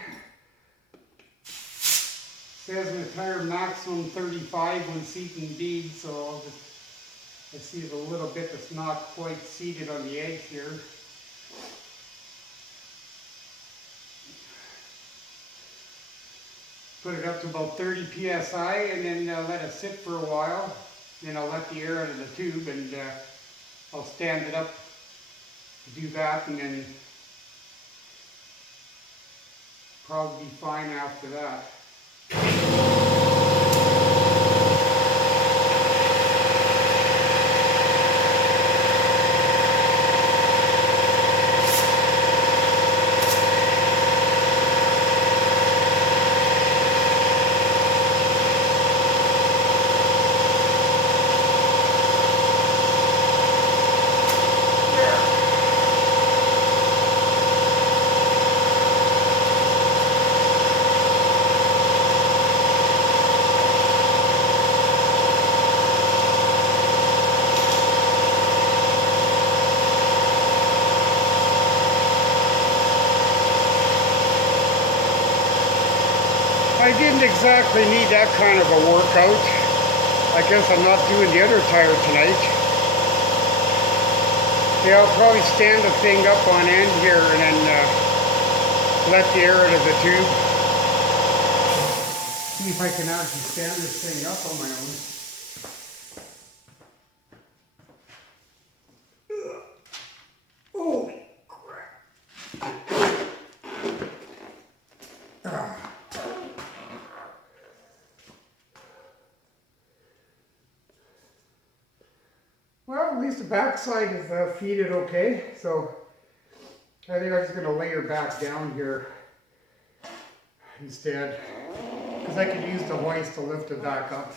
Says in the tire maximum 35 when seating bead, so I'll just, I see a little bit that's not quite seated on the edge here. Put it up to about 30 psi and then let it sit for a while. Then I'll let the air out of the tube and I'll stand it up to do that, and then probably be fine after that. I didn't exactly need that kind of a workout. I guess I'm not doing the other tire tonight. Yeah, I'll probably stand the thing up on end here and then let the air out of the tube. See if I can actually stand this thing up on my own. Oh, crap. Well, at least the backside is feeded okay, so I think I'm just going to lay her back down here instead, because I could use the hoist to lift it back up.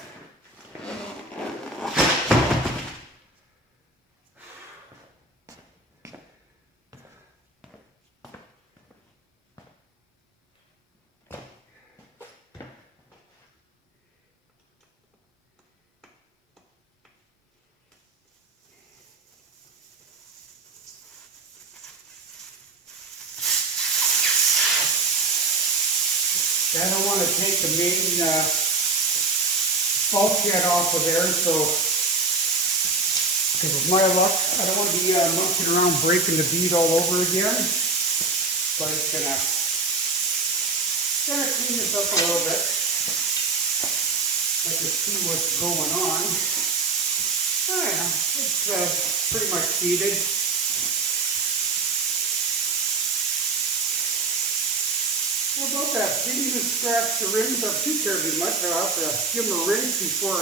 I don't want to take the main bulkhead off of there, so because with my luck, I don't want to be monkeying around breaking the bead all over again. So I'm just gonna clean this up a little bit. Let you see what's going on. Oh yeah, it's pretty much seated. How about that? Didn't even scratch the rims up too terribly much. I'll have to give them a rinse before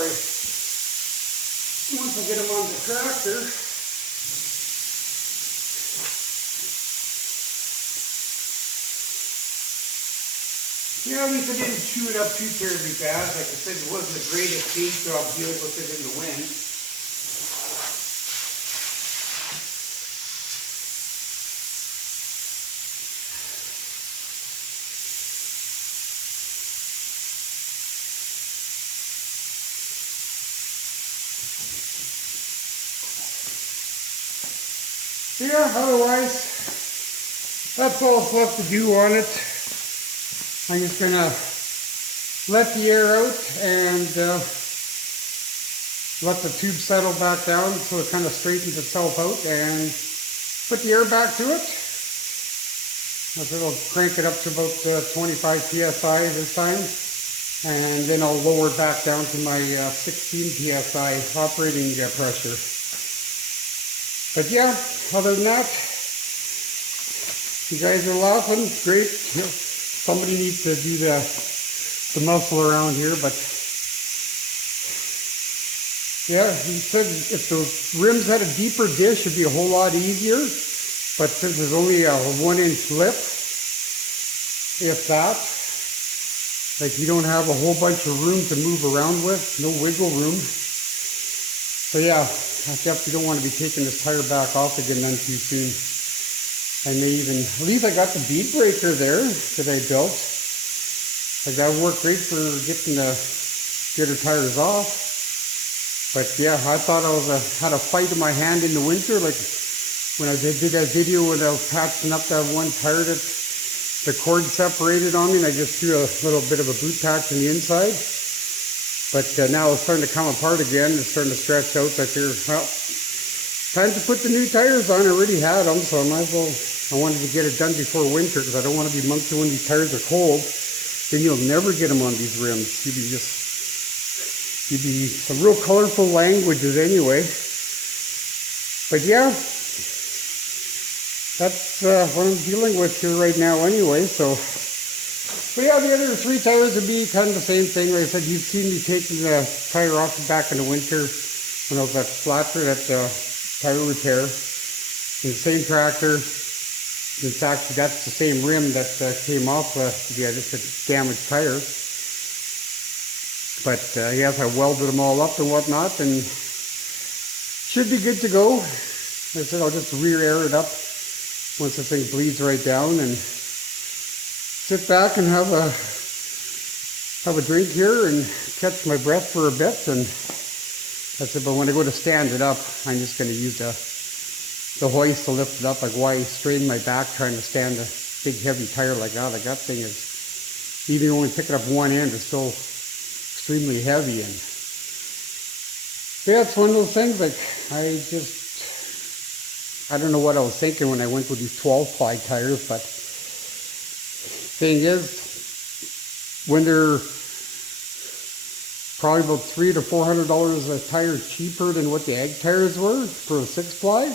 once I get them on the tractor. Yeah, at least I didn't chew it up too terribly bad. Like I said, it wasn't the greatest paint job dealing with it in the wind. Yeah, otherwise, that's all that's left to do on it. I'm just going to let the air out and let the tube settle back down so it kind of straightens itself out, and put the air back to it. It'll crank it up to about 25 psi this time, and then I'll lower it back down to my 16 psi operating pressure. But yeah, other than that, you guys are laughing, great. Somebody needs to do the muscle around here, but yeah, he said if the rims had a deeper dish, it'd be a whole lot easier. But since there's only a 1-inch lip, if that, like you don't have a whole bunch of room to move around with, no wiggle room. So yeah, I definitely don't want to be taking this tire back off again then too soon. I may even, at least I got the bead breaker there that I built. Like that worked great for getting the getter tires off. But yeah, I thought I was had a fight in my hand in the winter, like when I did that video when I was patching up that one tire that the cord separated on me, and I just threw a little bit of a boot patch on the inside. But now it's starting to come apart again. It's starting to stretch out. I figure, well, time to put the new tires on. I already had them, so I might as well. I wanted to get it done before winter because I don't want to be monkey when these tires are cold. Then you'll never get them on these rims. You'd be some real colorful languages anyway. But yeah, that's what I'm dealing with here right now anyway. So, but yeah, the other 3 tires would be kind of the same thing. Like I said, you've seen me taking the tire off back in the winter when I was at Flatcher at tire repair. In the same tractor. In fact, that's the same rim that came off just a damaged tire. But yes, I welded them all up and whatnot, and should be good to go. Like I said, I'll just rear air it up once the thing bleeds right down, and sit back and have a drink here and catch my breath for a bit. And that's it. But when I go to stand it up, I'm just going to use the hoist to lift it up. Like, why strain my back trying to stand a big heavy tire like that? Like, that thing is, even only picking up one end, is still extremely heavy. And yeah, it's one of those things. Like, I don't know what I was thinking when I went with these 12-ply tires, but thing is, when they're probably about $300 to $400 a tire cheaper than what the ag tires were for a 6-ply,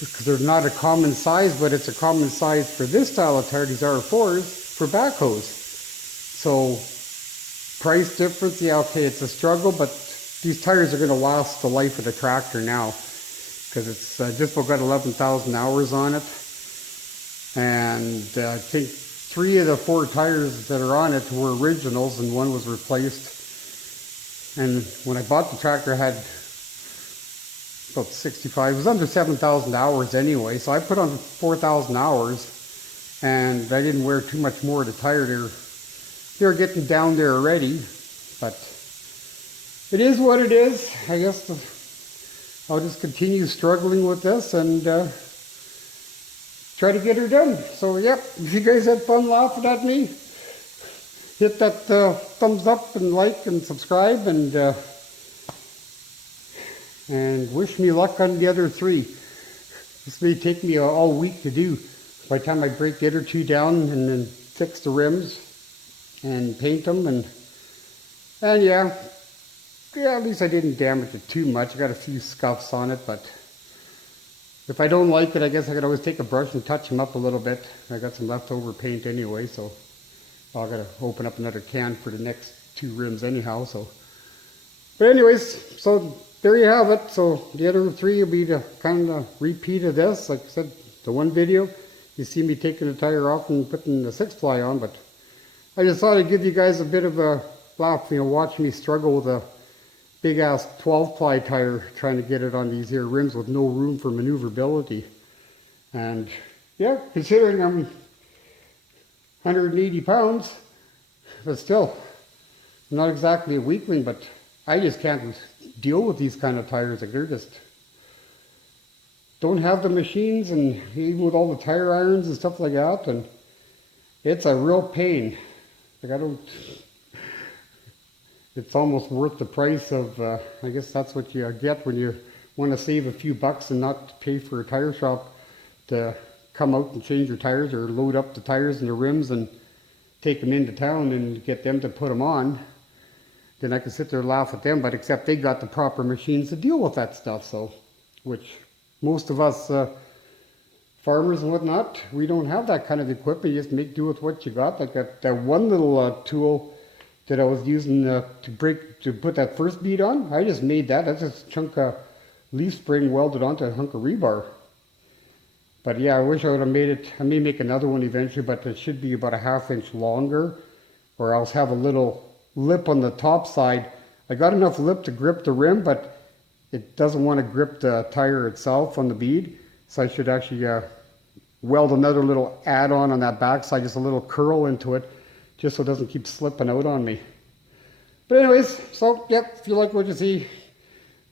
because they're not a common size, but it's a common size for this style of tire, these R4s, for backhoes. So, price difference, yeah, okay, it's a struggle, but these tires are going to last the life of the tractor now, because it's just about got 11,000 hours on it. And I think 3 of the 4 tires that are on it were originals, and 1 was replaced. And when I bought the tractor, I had about 65, it was under 7,000 hours anyway, so I put on 4,000 hours, and I didn't wear too much more of the tire. They were getting down there already, but it is what it is. I guess I'll just continue struggling with this and try to get her done. So yep, if you guys had fun laughing at me, hit that thumbs up and like and subscribe, and wish me luck on the other 3. This may take me all week to do. By the time I break the other 2 down and then fix the rims and paint them, and yeah, at least I didn't damage it too much. I got a few scuffs on it, but if I don't like it, I guess I could always take a brush and touch them up a little bit. I got some leftover paint anyway, so I gotta open up another can for the next 2 rims anyhow. So, but anyways, so there you have it. So the other 3 will be the kind of repeat of this. Like I said, the one video, you see me taking the tire off and putting the 6-ply on, but I just thought I'd give you guys a bit of a laugh, watch me struggle with a big ass 12-ply tire, trying to get it on these here rims with no room for maneuverability. And yeah, considering I'm 180 pounds, but still, I'm not exactly a weakling, but I just can't deal with these kind of tires. Like, they're just, don't have the machines, and even with all the tire irons and stuff like that, and it's a real pain. Like, it's almost worth the price of, I guess that's what you get when you want to save a few bucks and not pay for a tire shop to come out and change your tires, or load up the tires and the rims and take them into town and get them to put them on. Then I can sit there and laugh at them, but except they got the proper machines to deal with that stuff. So, which most of us farmers and whatnot, we don't have that kind of equipment. You just make do with what you got. Like that one little tool that I was using to put that first bead on, I just made that. That's just a chunk of leaf spring welded onto a hunk of rebar. But yeah, I wish I would have made it. I may make another one eventually, but it should be about a 1/2 inch longer, or else have a little lip on the top side. I got enough lip to grip the rim, but it doesn't want to grip the tire itself on the bead. So I should actually weld another little add-on on that back side, just a little curl into it, just so it doesn't keep slipping out on me. But anyways, so yep, if you like what you see,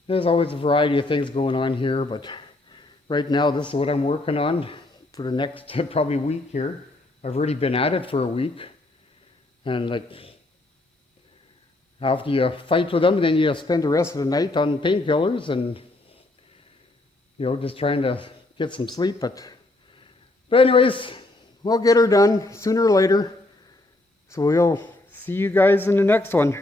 there's always a variety of things going on here, but right now, this is what I'm working on for the next probably week here. I've already been at it for a week. And like, after you fight with them, then you spend the rest of the night on painkillers and, you know, just trying to get some sleep. But anyways, we'll get her done sooner or later. So we'll see you guys in the next one.